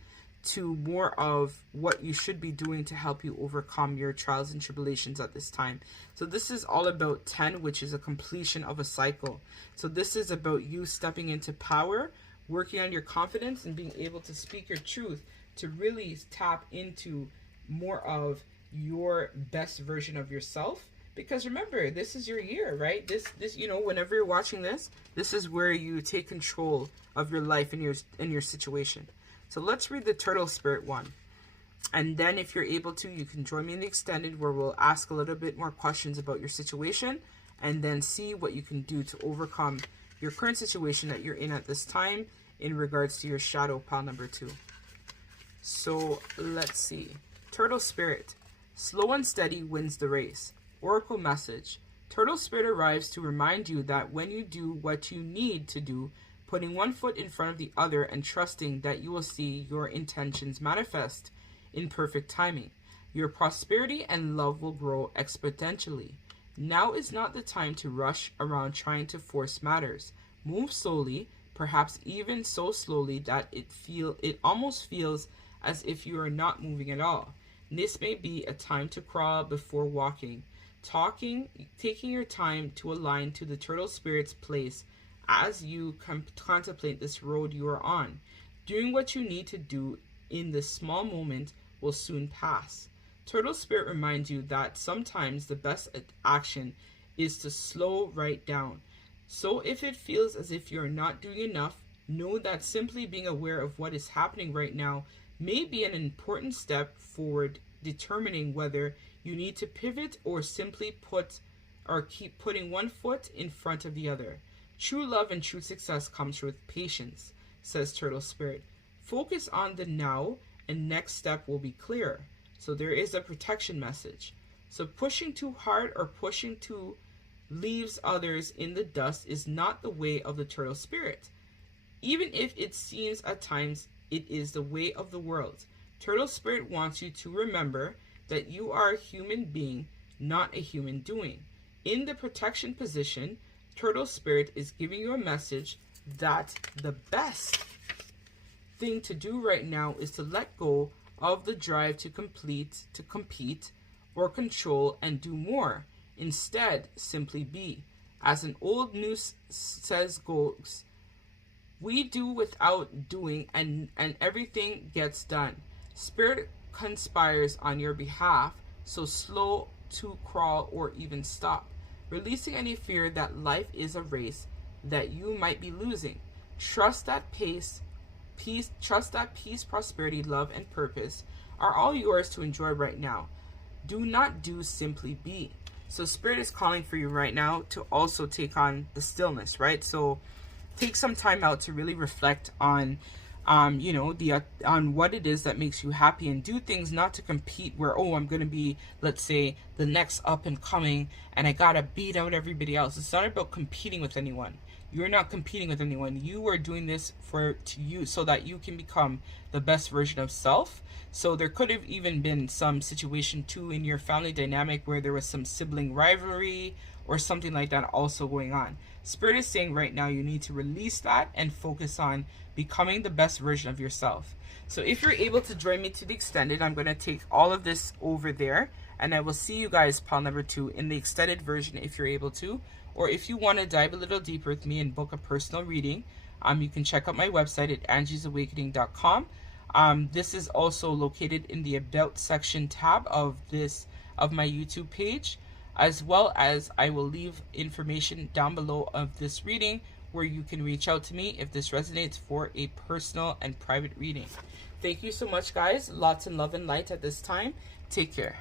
to more of what you should be doing to help you overcome your trials and tribulations at this time. So this is all about 10, which is a completion of a cycle. So this is about you stepping into power, working on your confidence, and being able to speak your truth to really tap into more of your best version of yourself. Because remember, this is your year, right? This whenever you're watching this, this is where you take control of your life and your situation. So let's read the Turtle Spirit one. And then if you're able to, you can join me in the extended, where we'll ask a little bit more questions about your situation and then see what you can do to overcome your current situation that you're in at this time in regards to your shadow, pile number 2. So let's see. Turtle Spirit, slow and steady wins the race. Oracle message. Turtle Spirit arrives to remind you that when you do what you need to do, putting one foot in front of the other and trusting that you will see your intentions manifest in perfect timing, your prosperity and love will grow exponentially. Now is not the time to rush around trying to force matters. Move slowly, perhaps even so slowly that it almost feels as if you are not moving at all. This may be a time to crawl before walking. Taking your time to align to the Turtle Spirit's place as you contemplate this road you are on. Doing what you need to do in this small moment will soon pass. Turtle Spirit reminds you that sometimes the best action is to slow right down. So if it feels as if you're not doing enough, know that simply being aware of what is happening right now may be an important step forward, determining whether you need to pivot or simply keep putting one foot in front of the other. True love and true success comes with patience, says Turtle Spirit. Focus on the now and next step will be clear. So there is a protection message. So pushing too hard or pushing too leaves others in the dust is not the way of the Turtle Spirit. Even if it seems at times it is the way of the world. Turtle Spirit wants you to remember that you are a human being, not a human doing. In the protection position, Turtle Spirit is giving you a message that the best thing to do right now is to let go of the drive to compete, or control and do more. Instead, simply be. As an old news says goes, we do without doing and everything gets done. Spirit conspires on your behalf, so slow to crawl or even stop. Releasing any fear that life is a race that you might be losing. Trust that peace, prosperity, love, and purpose are all yours to enjoy right now. Do not do, simply be. So Spirit is calling for you right now to also take on the stillness, right? So take some time out to really reflect on on what it is that makes you happy, and do things not to compete where, oh, I'm going to be, let's say, the next up and coming and I got to beat out everybody else. It's not about competing with anyone. You're not competing with anyone. You are doing this so that you can become the best version of self. So there could have even been some situation too in your family dynamic where there was some sibling rivalry or something like that also going on. Spirit is saying right now you need to release that and focus on becoming the best version of yourself. So if you're able to join me to the extended, I'm going to take all of this over there, and I will see you guys, pile number 2, in the extended version if you're able to. Or if you want to dive a little deeper with me and book a personal reading, you can check out my website at angiesawakening.com. This is also located in the About section tab of my YouTube page, as well as I will leave information down below of this reading where you can reach out to me if this resonates for a personal and private reading. Thank you so much, guys. Lots of love and light at this time. Take care.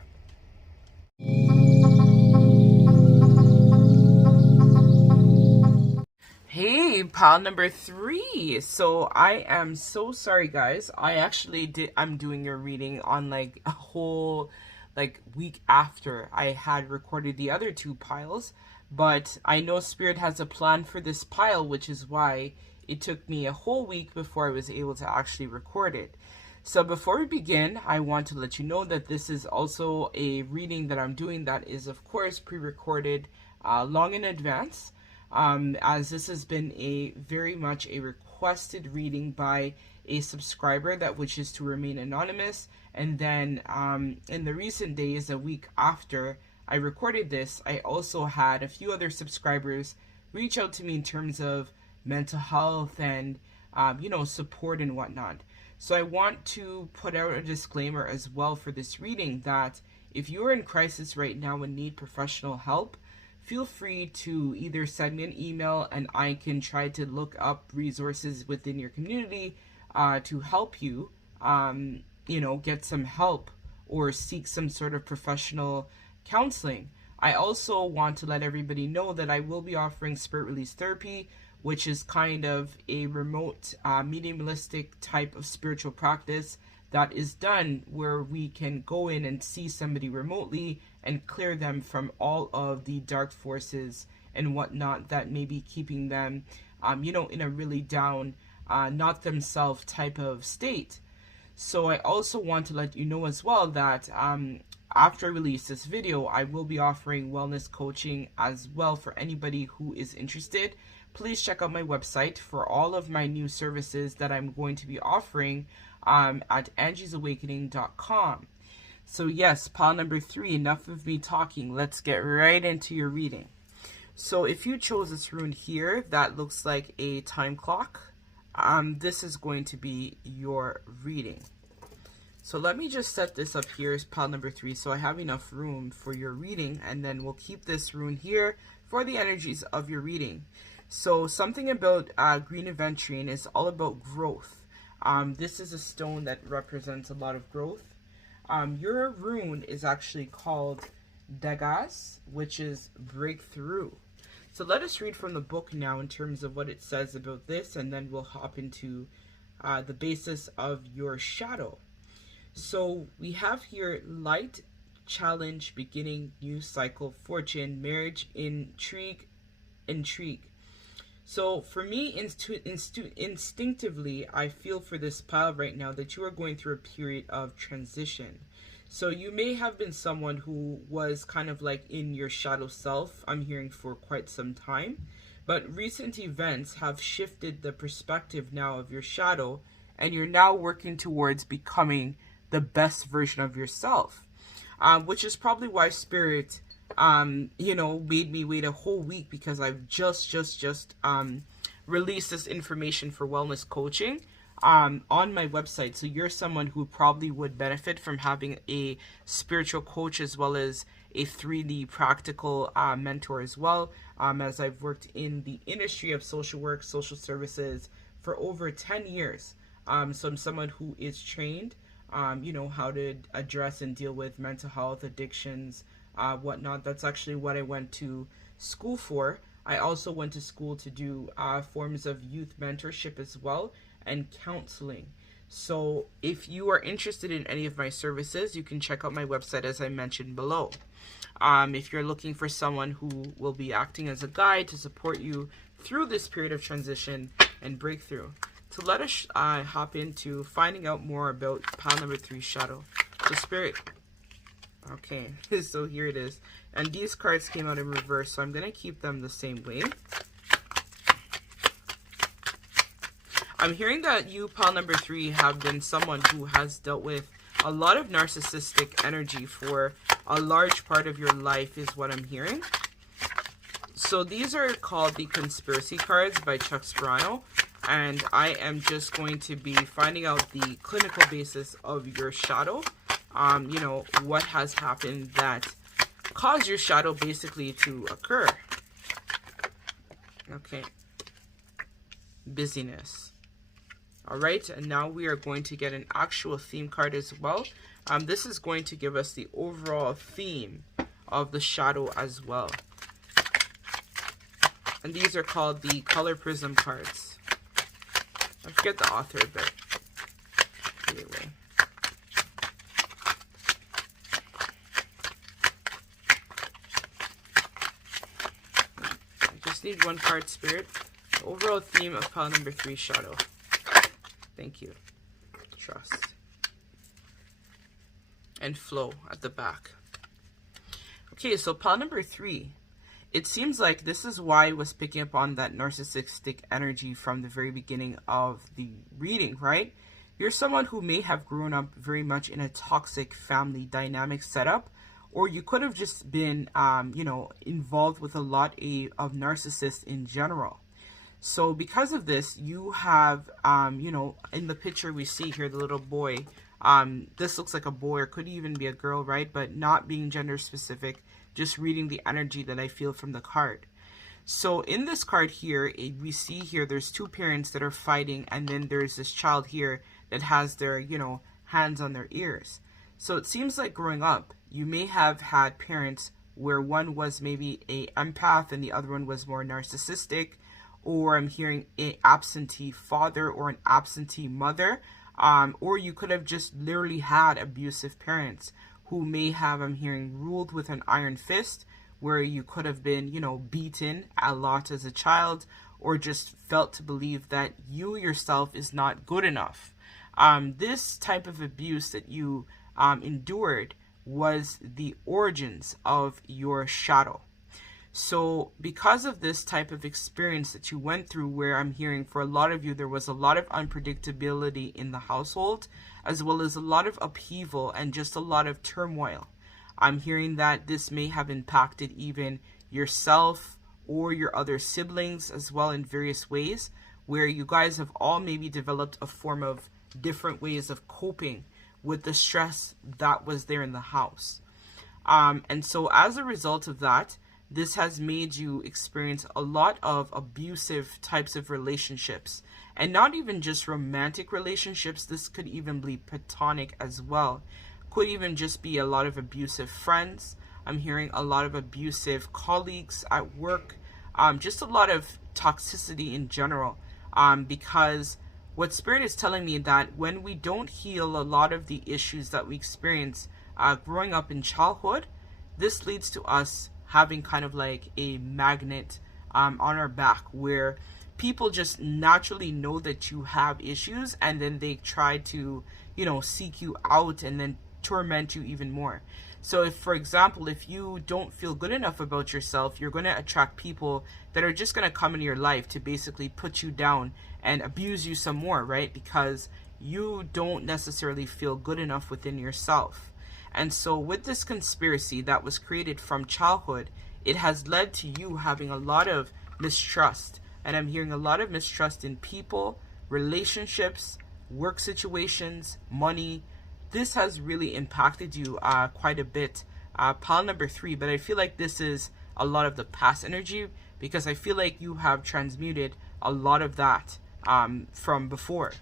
Hey, pile number 3. So I am so sorry, guys. I'm doing your reading on like a whole week after I had recorded the other 2 piles, but I know Spirit has a plan for this pile, which is why it took me a whole week before I was able to actually record it. So before we begin, I want to let you know that this is also a reading that I'm doing that is, of course, pre-recorded long in advance, as this has been very much a requested reading by a subscriber that wishes to remain anonymous. And then in the recent days, a week after I recorded this, I also had a few other subscribers reach out to me in terms of mental health and support and whatnot. So I want to put out a disclaimer as well for this reading that if you're in crisis right now and need professional help, feel free to either send me an email and I can try to look up resources within your community to help you, get some help or seek some sort of professional counseling. I also want to let everybody know that I will be offering Spirit Release Therapy, which is kind of a remote, mediumistic type of spiritual practice that is done where we can go in and see somebody remotely and clear them from all of the dark forces and whatnot that may be keeping them, in a really down, not themselves type of state. So I also want to let you know as well that after I release this video, I will be offering wellness coaching as well for anybody who is interested. Please check out my website for all of my new services that I'm going to be offering at angiesawakening.com. So yes, pile number 3, enough of me talking. Let's get right into your reading. So if you chose this rune here, that looks like a time clock. This is going to be your reading. So let me just set this up here as pile number 3 so I have enough room for your reading, and then we'll keep this rune here for the energies of your reading. So something about green aventurine is all about growth. This is a stone that represents a lot of growth. Your rune is actually called Dagas, which is breakthrough. So let us read from the book now in terms of what it says about this, and then we'll hop into the basis of your shadow. So we have here light, challenge, beginning, new cycle, fortune, marriage, intrigue. So for me, instinctively, I feel for this pile right now that you are going through a period of transition. So you may have been someone who was kind of like in your shadow self, I'm hearing, for quite some time. But recent events have shifted the perspective now of your shadow, and you're now working towards becoming the best version of yourself. Which is probably why Spirit made me wait a whole week, because I've just released this information for wellness coaching on my website. So you're someone who probably would benefit from having a spiritual coach as well as a 3D practical mentor as well, as I've worked in the industry of social work, social services for over 10 years. So I'm someone who is trained, how to address and deal with mental health, addictions, whatnot. That's actually what I went to school for. I also went to school to do forms of youth mentorship as well, and counseling. So if you are interested in any of my services, you can check out my website as I mentioned below. If you're looking for someone who will be acting as a guide to support you through this period of transition and breakthrough. So let us hop into finding out more about pile number 3, shadow. So Spirit. Okay, so here it is. And these cards came out in reverse, so I'm going to keep them the same way. I'm hearing that you, pile number 3, have been someone who has dealt with a lot of narcissistic energy for a large part of your life, is what I'm hearing. So these are called the Conspiracy cards by Chuck Sperano. And I am just going to be finding out the clinical basis of your shadow. What has happened that caused your shadow basically to occur. Okay. Busyness. All right, and now we are going to get an actual theme card as well. This is going to give us the overall theme of the shadow as well. And these are called the Color Prism cards. I forget the author, but anyway. I just need one card, Spirit. The overall theme of pile number 3, shadow. Thank you. Trust. And flow at the back. Okay, so pile number 3. It seems like this is why I was picking up on that narcissistic energy from the very beginning of the reading, right? You're someone who may have grown up very much in a toxic family dynamic setup, or you could have just been, involved with a lot of narcissists in general. So because of this, you have, in the picture we see here, the little boy, this looks like a boy or could even be a girl, right? But not being gender specific, just reading the energy that I feel from the card. So in this card here, we see here there's 2 parents that are fighting, and then there's this child here that has their, hands on their ears. So it seems like growing up, you may have had parents where one was maybe a empath and the other one was more narcissistic, or I'm hearing an absentee father or an absentee mother, or you could have just literally had abusive parents who may have, I'm hearing, ruled with an iron fist, where you could have been, beaten a lot as a child, or just felt to believe that you yourself is not good enough. This type of abuse that you endured was the origins of your shadow. So because of this type of experience that you went through, where I'm hearing for a lot of you, there was a lot of unpredictability in the household, as well as a lot of upheaval and just a lot of turmoil. I'm hearing that this may have impacted even yourself or your other siblings as well in various ways, where you guys have all maybe developed a form of different ways of coping with the stress that was there in the house. And so as a result of that, this has made you experience a lot of abusive types of relationships, and not even just romantic relationships. This could even be platonic as well. Could even just be a lot of abusive friends. I'm hearing a lot of abusive colleagues at work, just a lot of toxicity in general, because what Spirit is telling me that when we don't heal a lot of the issues that we experience growing up in childhood, this leads to us having kind of like a magnet on our back, where people just naturally know that you have issues, and then they try to, seek you out and then torment you even more. So if, for example, if you don't feel good enough about yourself, you're going to attract people that are just going to come into your life to basically put you down and abuse you some more, right? Because you don't necessarily feel good enough within yourself. And so with this conspiracy that was created from childhood, it has led to you having a lot of mistrust. And I'm hearing a lot of mistrust in people, relationships, work situations, money. This has really impacted you quite a bit, pile number 3. But I feel like this is a lot of the past energy, because I feel like you have transmuted a lot of that from before.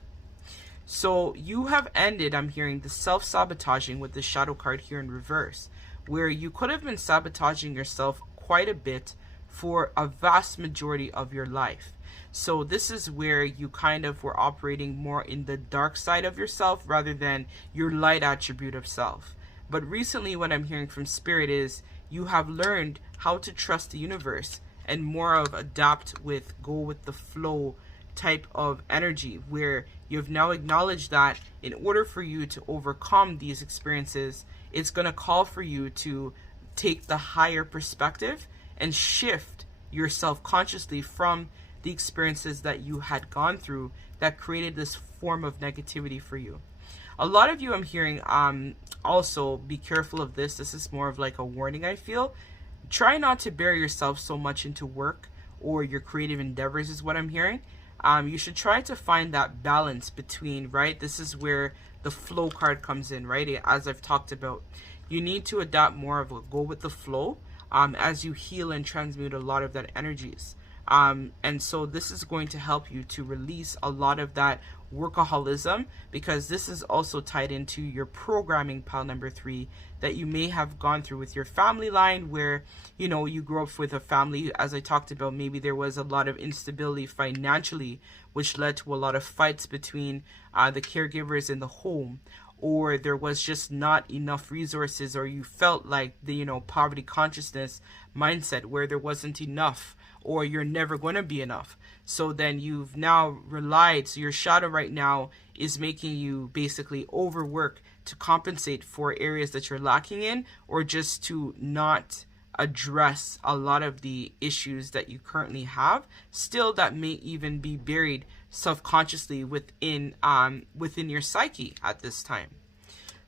So you have ended, I'm hearing, the self-sabotaging with the shadow card here in reverse, where you could have been sabotaging yourself quite a bit for a vast majority of your life. So this is where you kind of were operating more in the dark side of yourself rather than your light attribute of self. But recently what I'm hearing from Spirit is you have learned how to trust the universe and more of adapt with, go with the flow type of energy, where you've now acknowledged that in order for you to overcome these experiences, it's going to call for you to take the higher perspective and shift yourself consciously from the experiences that you had gone through that created this form of negativity for you. A lot of you, I'm hearing, also be careful of this. This is more of like a warning, I feel. Try not to bury yourself so much into work or your creative endeavors is what I'm hearing. You should try to find that balance between, right? This is where the flow card comes in, right? As I've talked about, you need to adopt more of a go with the flow as you heal and transmute a lot of that energies. And so this is going to help you to release a lot of that workaholism, because this is also tied into your programming, pile number 3, that you may have gone through with your family line, where you grew up with a family, as I talked about, maybe there was a lot of instability financially, which led to a lot of fights between the caregivers in the home, or there was just not enough resources, or you felt like the poverty consciousness mindset where there wasn't enough, or you're never going to be enough. So then you've now relied, so your shadow right now is making you basically overwork to compensate for areas that you're lacking in, or just to not address a lot of the issues that you currently have, still that may even be buried subconsciously within your psyche at this time.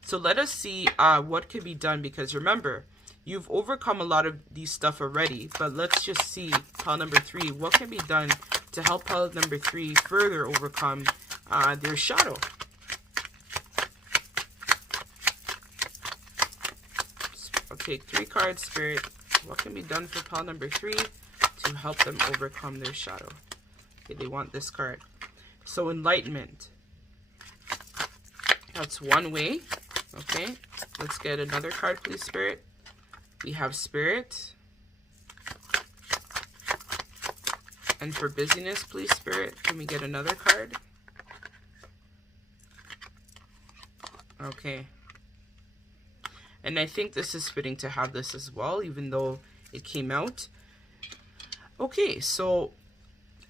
So let us see what can be done, because remember, you've overcome a lot of these stuff already, but let's just see, pile number 3, what can be done to help pile number 3 further overcome their shadow. I'll take 3 cards, Spirit. What can be done for pile number 3 to help them overcome their shadow? Okay, they want this card. So enlightenment. That's one way. Okay, let's get another card, please, Spirit. We have Spirit. And for busyness, please, Spirit, can we get another card? Okay. And I think this is fitting to have this as well, even though it came out. Okay, so,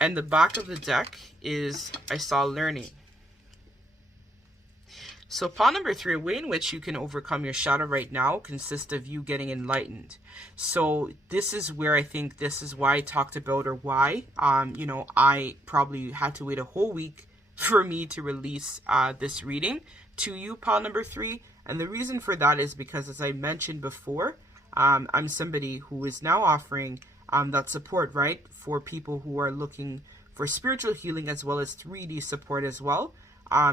and the back of the deck is, I saw learning. So pile number 3, a way in which you can overcome your shadow right now consists of you getting enlightened. So this is where I think this is why I talked about, or why, I probably had to wait a whole week for me to release this reading to you, pile number 3. And the reason for that is because, as I mentioned before, I'm somebody who is now offering that support, right, for people who are looking for spiritual healing as well as 3D support as well.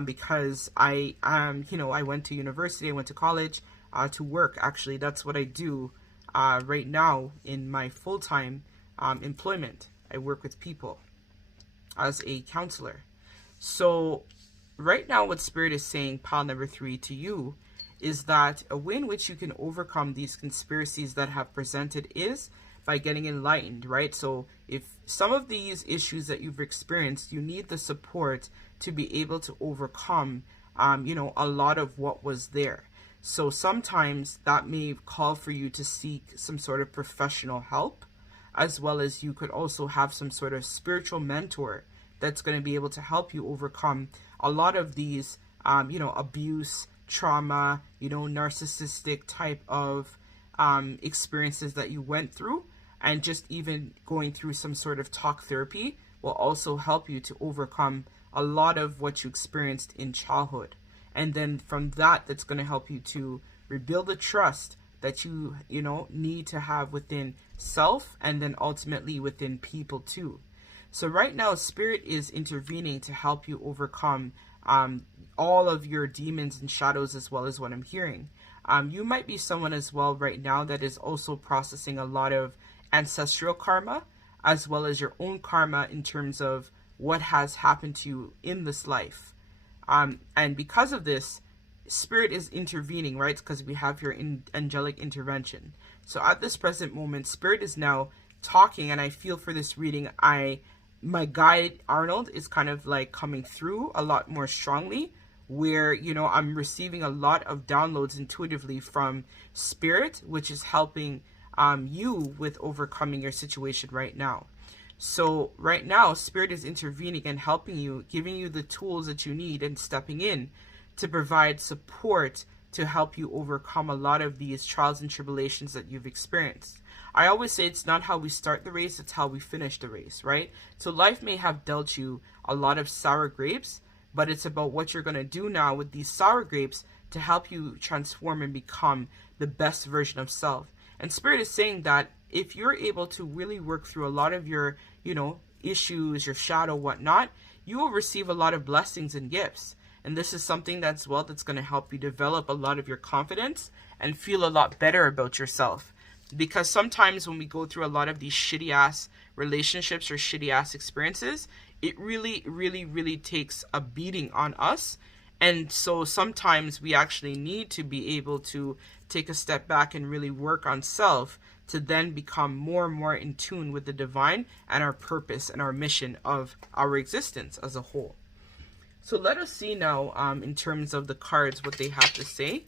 Because I went to university, I went to college to work. Actually, that's what I do right now in my full-time employment. I work with people as a counselor. So right now what Spirit is saying, pile number 3, to you, is that a way in which you can overcome these conspiracies that have presented is by getting enlightened, right? So if some of these issues that you've experienced, you need the support to be able to overcome, a lot of what was there. So sometimes that may call for you to seek some sort of professional help, as well as you could also have some sort of spiritual mentor that's going to be able to help you overcome a lot of these, abuse, trauma, narcissistic type of experiences that you went through. And just even going through some sort of talk therapy will also help you to overcome a lot of what you experienced in childhood. And then from that, that's going to help you to rebuild the trust that you need to have within self, and then ultimately within people too. So right now, Spirit is intervening to help you overcome all of your demons and shadows, as well as what I'm hearing. You might be someone as well right now that is also processing a lot of ancestral karma, as well as your own karma in terms of what has happened to you in this life. And because of this, Spirit is intervening, right? Because we have your angelic intervention. So at this present moment, Spirit is now talking, and I feel for this reading, my guide Arnold is kind of like coming through a lot more strongly, where I'm receiving a lot of downloads intuitively from Spirit, which is helping you with overcoming your situation right now. So right now, Spirit is intervening and helping you, giving you the tools that you need, and stepping in to provide support to help you overcome a lot of these trials and tribulations that you've experienced. I always say it's not how we start the race, it's how we finish the race, right? So life may have dealt you a lot of sour grapes, but it's about what you're going to do now with these sour grapes to help you transform and become the best version of self. And Spirit is saying that if you're able to really work through a lot of your, issues, your shadow, whatnot, you will receive a lot of blessings and gifts. And this is something that's going to help you develop a lot of your confidence and feel a lot better about yourself. Because sometimes when we go through a lot of these shitty ass relationships or shitty ass experiences, it really, really, really takes a beating on us. And so sometimes we actually need to be able to take a step back and really work on self to then become more and more in tune with the divine and our purpose and our mission of our existence as a whole. So let us see now in terms of the cards what they have to say.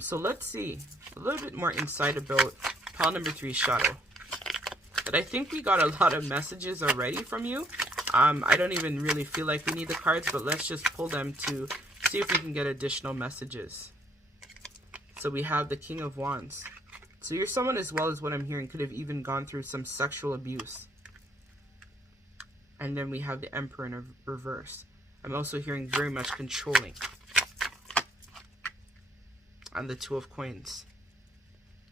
So let's see a little bit more insight about pile number 3 shadow. But I think we got a lot of messages already from you. I don't even really feel like we need the cards, but let's just pull them to see if we can get additional messages. So we have the King of Wands. So you're someone, as well as what I'm hearing, could have even gone through some sexual abuse. And then we have the Emperor in reverse. I'm also hearing very much controlling. And the Two of Coins.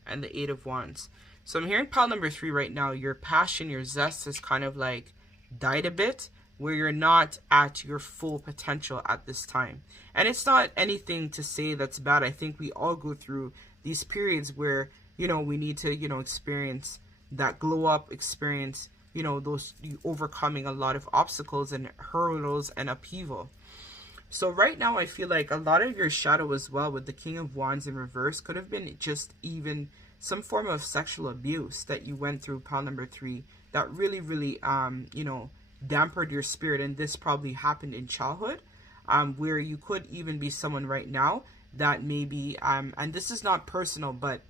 And the Eight of Wands. So I'm hearing pile number 3 right now. Your passion, your zest has kind of like died a bit, where you're not at your full potential at this time. And it's not anything to say that's bad. I think we all go through these periods where, we need to, experience that glow up, experience, those overcoming a lot of obstacles and hurdles and upheaval. So right now, I feel like a lot of your shadow as well with the King of Wands in reverse could have been just even some form of sexual abuse that you went through, pile number 3, that really, really, dampened your spirit. And this probably happened in childhood, where you could even be someone right now that maybe, and this is not personal, but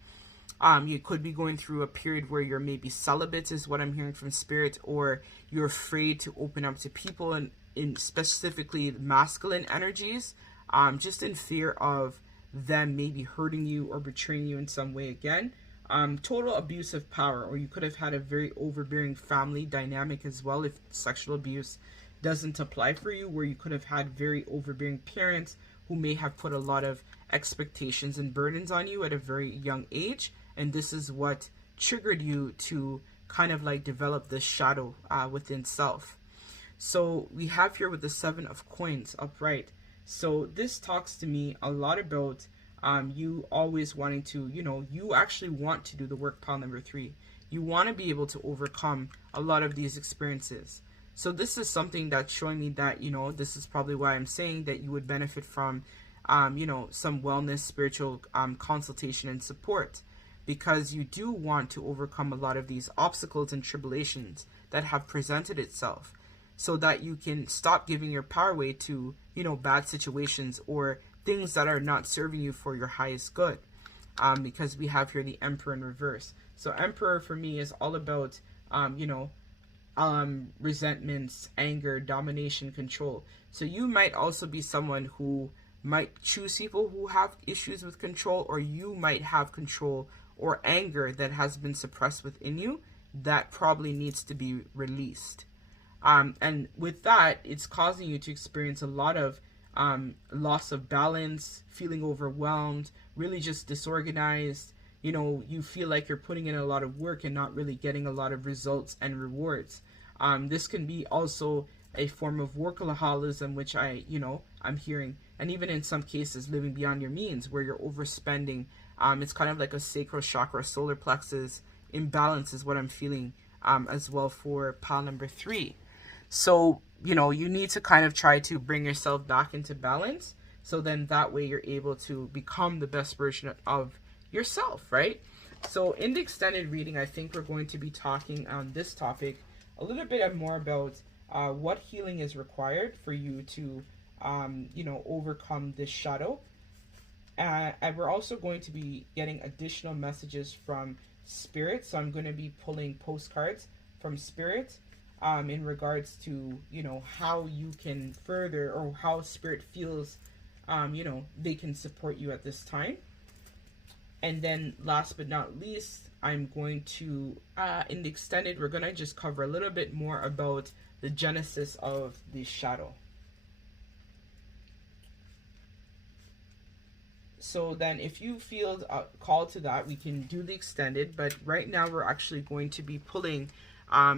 you could be going through a period where you're maybe celibate, is what I'm hearing from Spirit, or you're afraid to open up to people, and in specifically masculine energies, just in fear of them maybe hurting you or betraying you in some way again. Total abuse of power, or you could have had a very overbearing family dynamic as well, if sexual abuse doesn't apply for you, where you could have had very overbearing parents who may have put a lot of expectations and burdens on you at a very young age, and this is what triggered you to kind of like develop this shadow within self. So we have here with the 7 of Coins upright. So this talks to me a lot about you always wanting to, you actually want to do the work, pile number 3. You want to be able to overcome a lot of these experiences. So this is something that's showing me that, this is probably why I'm saying that you would benefit from, some wellness, spiritual consultation and support. because you do want to overcome a lot of these obstacles and tribulations that have presented itself, so that you can stop giving your power away to, bad situations or things that are not serving you for your highest good. Because we have here the Emperor in reverse. So Emperor for me is all about, resentments, anger, domination, control. So you might also be someone who might choose people who have issues with control, or you might have control or anger that has been suppressed within you that probably needs to be released. And with that, it's causing you to experience a lot of loss of balance, feeling overwhelmed, really just disorganized. You feel like you're putting in a lot of work and not really getting a lot of results and rewards. This can be also a form of workaholism, which I'm hearing, and even in some cases living beyond your means, where you're overspending. It's kind of like a sacral chakra, solar plexus imbalance is what I'm feeling as well for pile number 3. So, you need to kind of try to bring yourself back into balance. So then that way you're able to become the best version of yourself, right? So in the extended reading, I think we're going to be talking on this topic a little bit more about what healing is required for you to, overcome this shadow. And we're also going to be getting additional messages from Spirit. So I'm going to be pulling postcards from Spirit in regards to, how you can further, or how Spirit feels, they can support you at this time. And then last but not least, I'm going to, in the extended, we're going to just cover a little bit more about the genesis of the shadow. So then if you feel called to that, we can do the extended. But right now we're actually going to be pulling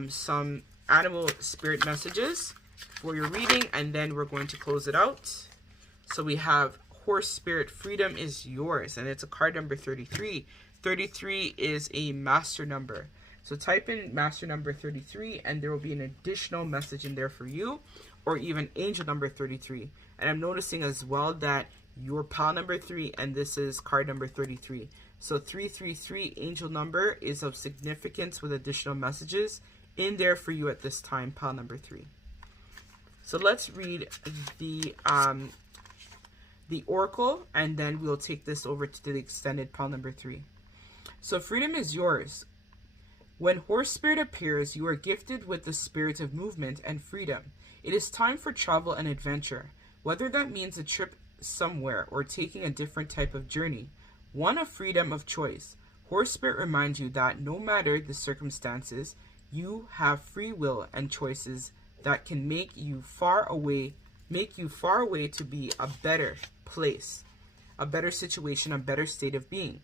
some animal spirit messages for your reading. And then we're going to close it out. So we have Horse Spirit, freedom is yours. And it's a card number 33. 33 is a master number. So type in master number 33 and there will be an additional message in there for you. Or even angel number 33. And I'm noticing as well that your pile number 3 and this is card number 33. So 333 angel number is of significance with additional messages in there for you at this time, pile number 3. So let's read the oracle, and then we'll take this over to the extended pile number 3. So freedom is yours. When Horse Spirit appears, you are gifted with the spirit of movement and freedom. It is time for travel and adventure, whether that means a trip somewhere or taking a different type of journey, one of freedom of choice. Horse Spirit reminds you that no matter the circumstances, you have free will and choices that can make you far away to be a better place, a better situation, a better state of being.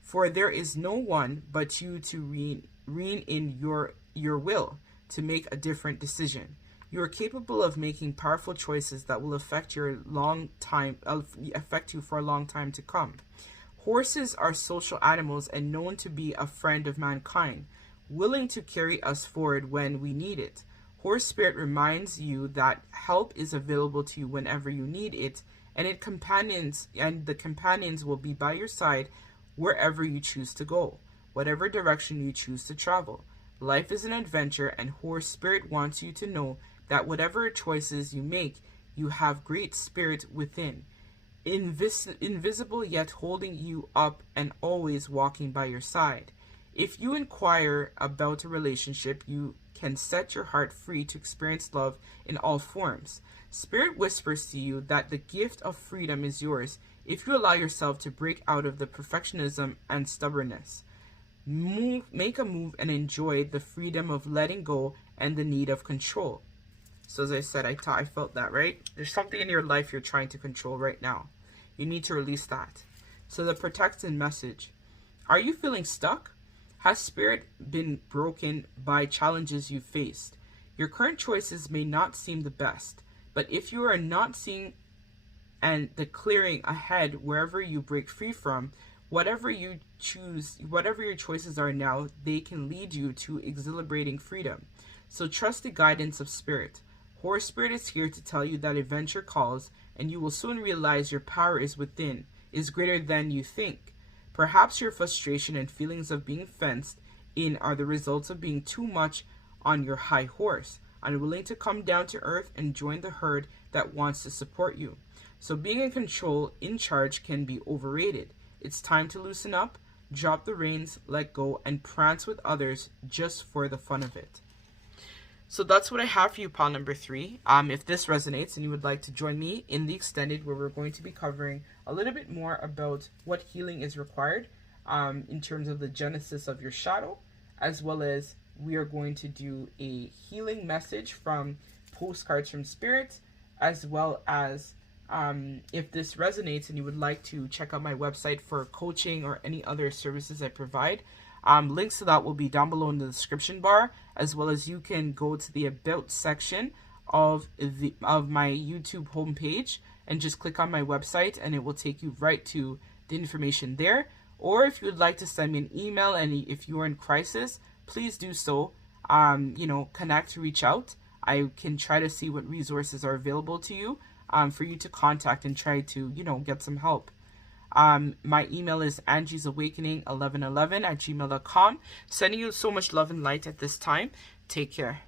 For there is no one but you to rein in your will to make a different decision. You are capable of making powerful choices that will affect you for a long time to come. Horses are social animals and known to be a friend of mankind, willing to carry us forward when we need it. Horse Spirit reminds you that help is available to you whenever you need it, and the companions will be by your side wherever you choose to go, whatever direction you choose to travel. Life is an adventure, and Horse Spirit wants you to know that whatever choices you make, you have great spirit within, invisible yet holding you up and always walking by your side. If you inquire about a relationship, you can set your heart free to experience love in all forms. Spirit whispers to you that the gift of freedom is yours if you allow yourself to break out of the perfectionism and stubbornness. Make a move and enjoy the freedom of letting go and the need of control. So as I said, I felt that, right? There's something in your life you're trying to control right now. You need to release that. So the protected message. Are you feeling stuck? Has spirit been broken by challenges you've faced? Your current choices may not seem the best, but if you are not seeing and the clearing ahead wherever you break free from, whatever your choices are now, they can lead you to exhilarating freedom. So trust the guidance of Spirit. Horse Spirit is here to tell you that adventure calls, and you will soon realize your power is greater than you think. Perhaps your frustration and feelings of being fenced in are the results of being too much on your high horse, unwilling to come down to earth and join the herd that wants to support you. So being in control, in charge, can be overrated. It's time to loosen up, drop the reins, let go, and prance with others just for the fun of it. So that's what I have for you, pile number 3. If this resonates and you would like to join me in the extended, where we're going to be covering a little bit more about what healing is required in terms of the genesis of your shadow, as well as we are going to do a healing message from postcards from spirit, as well as if this resonates and you would like to check out my website for coaching or any other services I provide, links to that will be down below in the description bar, as well as you can go to the About section of my YouTube homepage and just click on my website, and it will take you right to the information there. Or if you would like to send me an email, and if you are in crisis, please do so. Connect, reach out. I can try to see what resources are available to you for you to contact and try to, get some help. My email is angiesawakening1111@gmail.com. Sending you so much love and light at this time. Take care.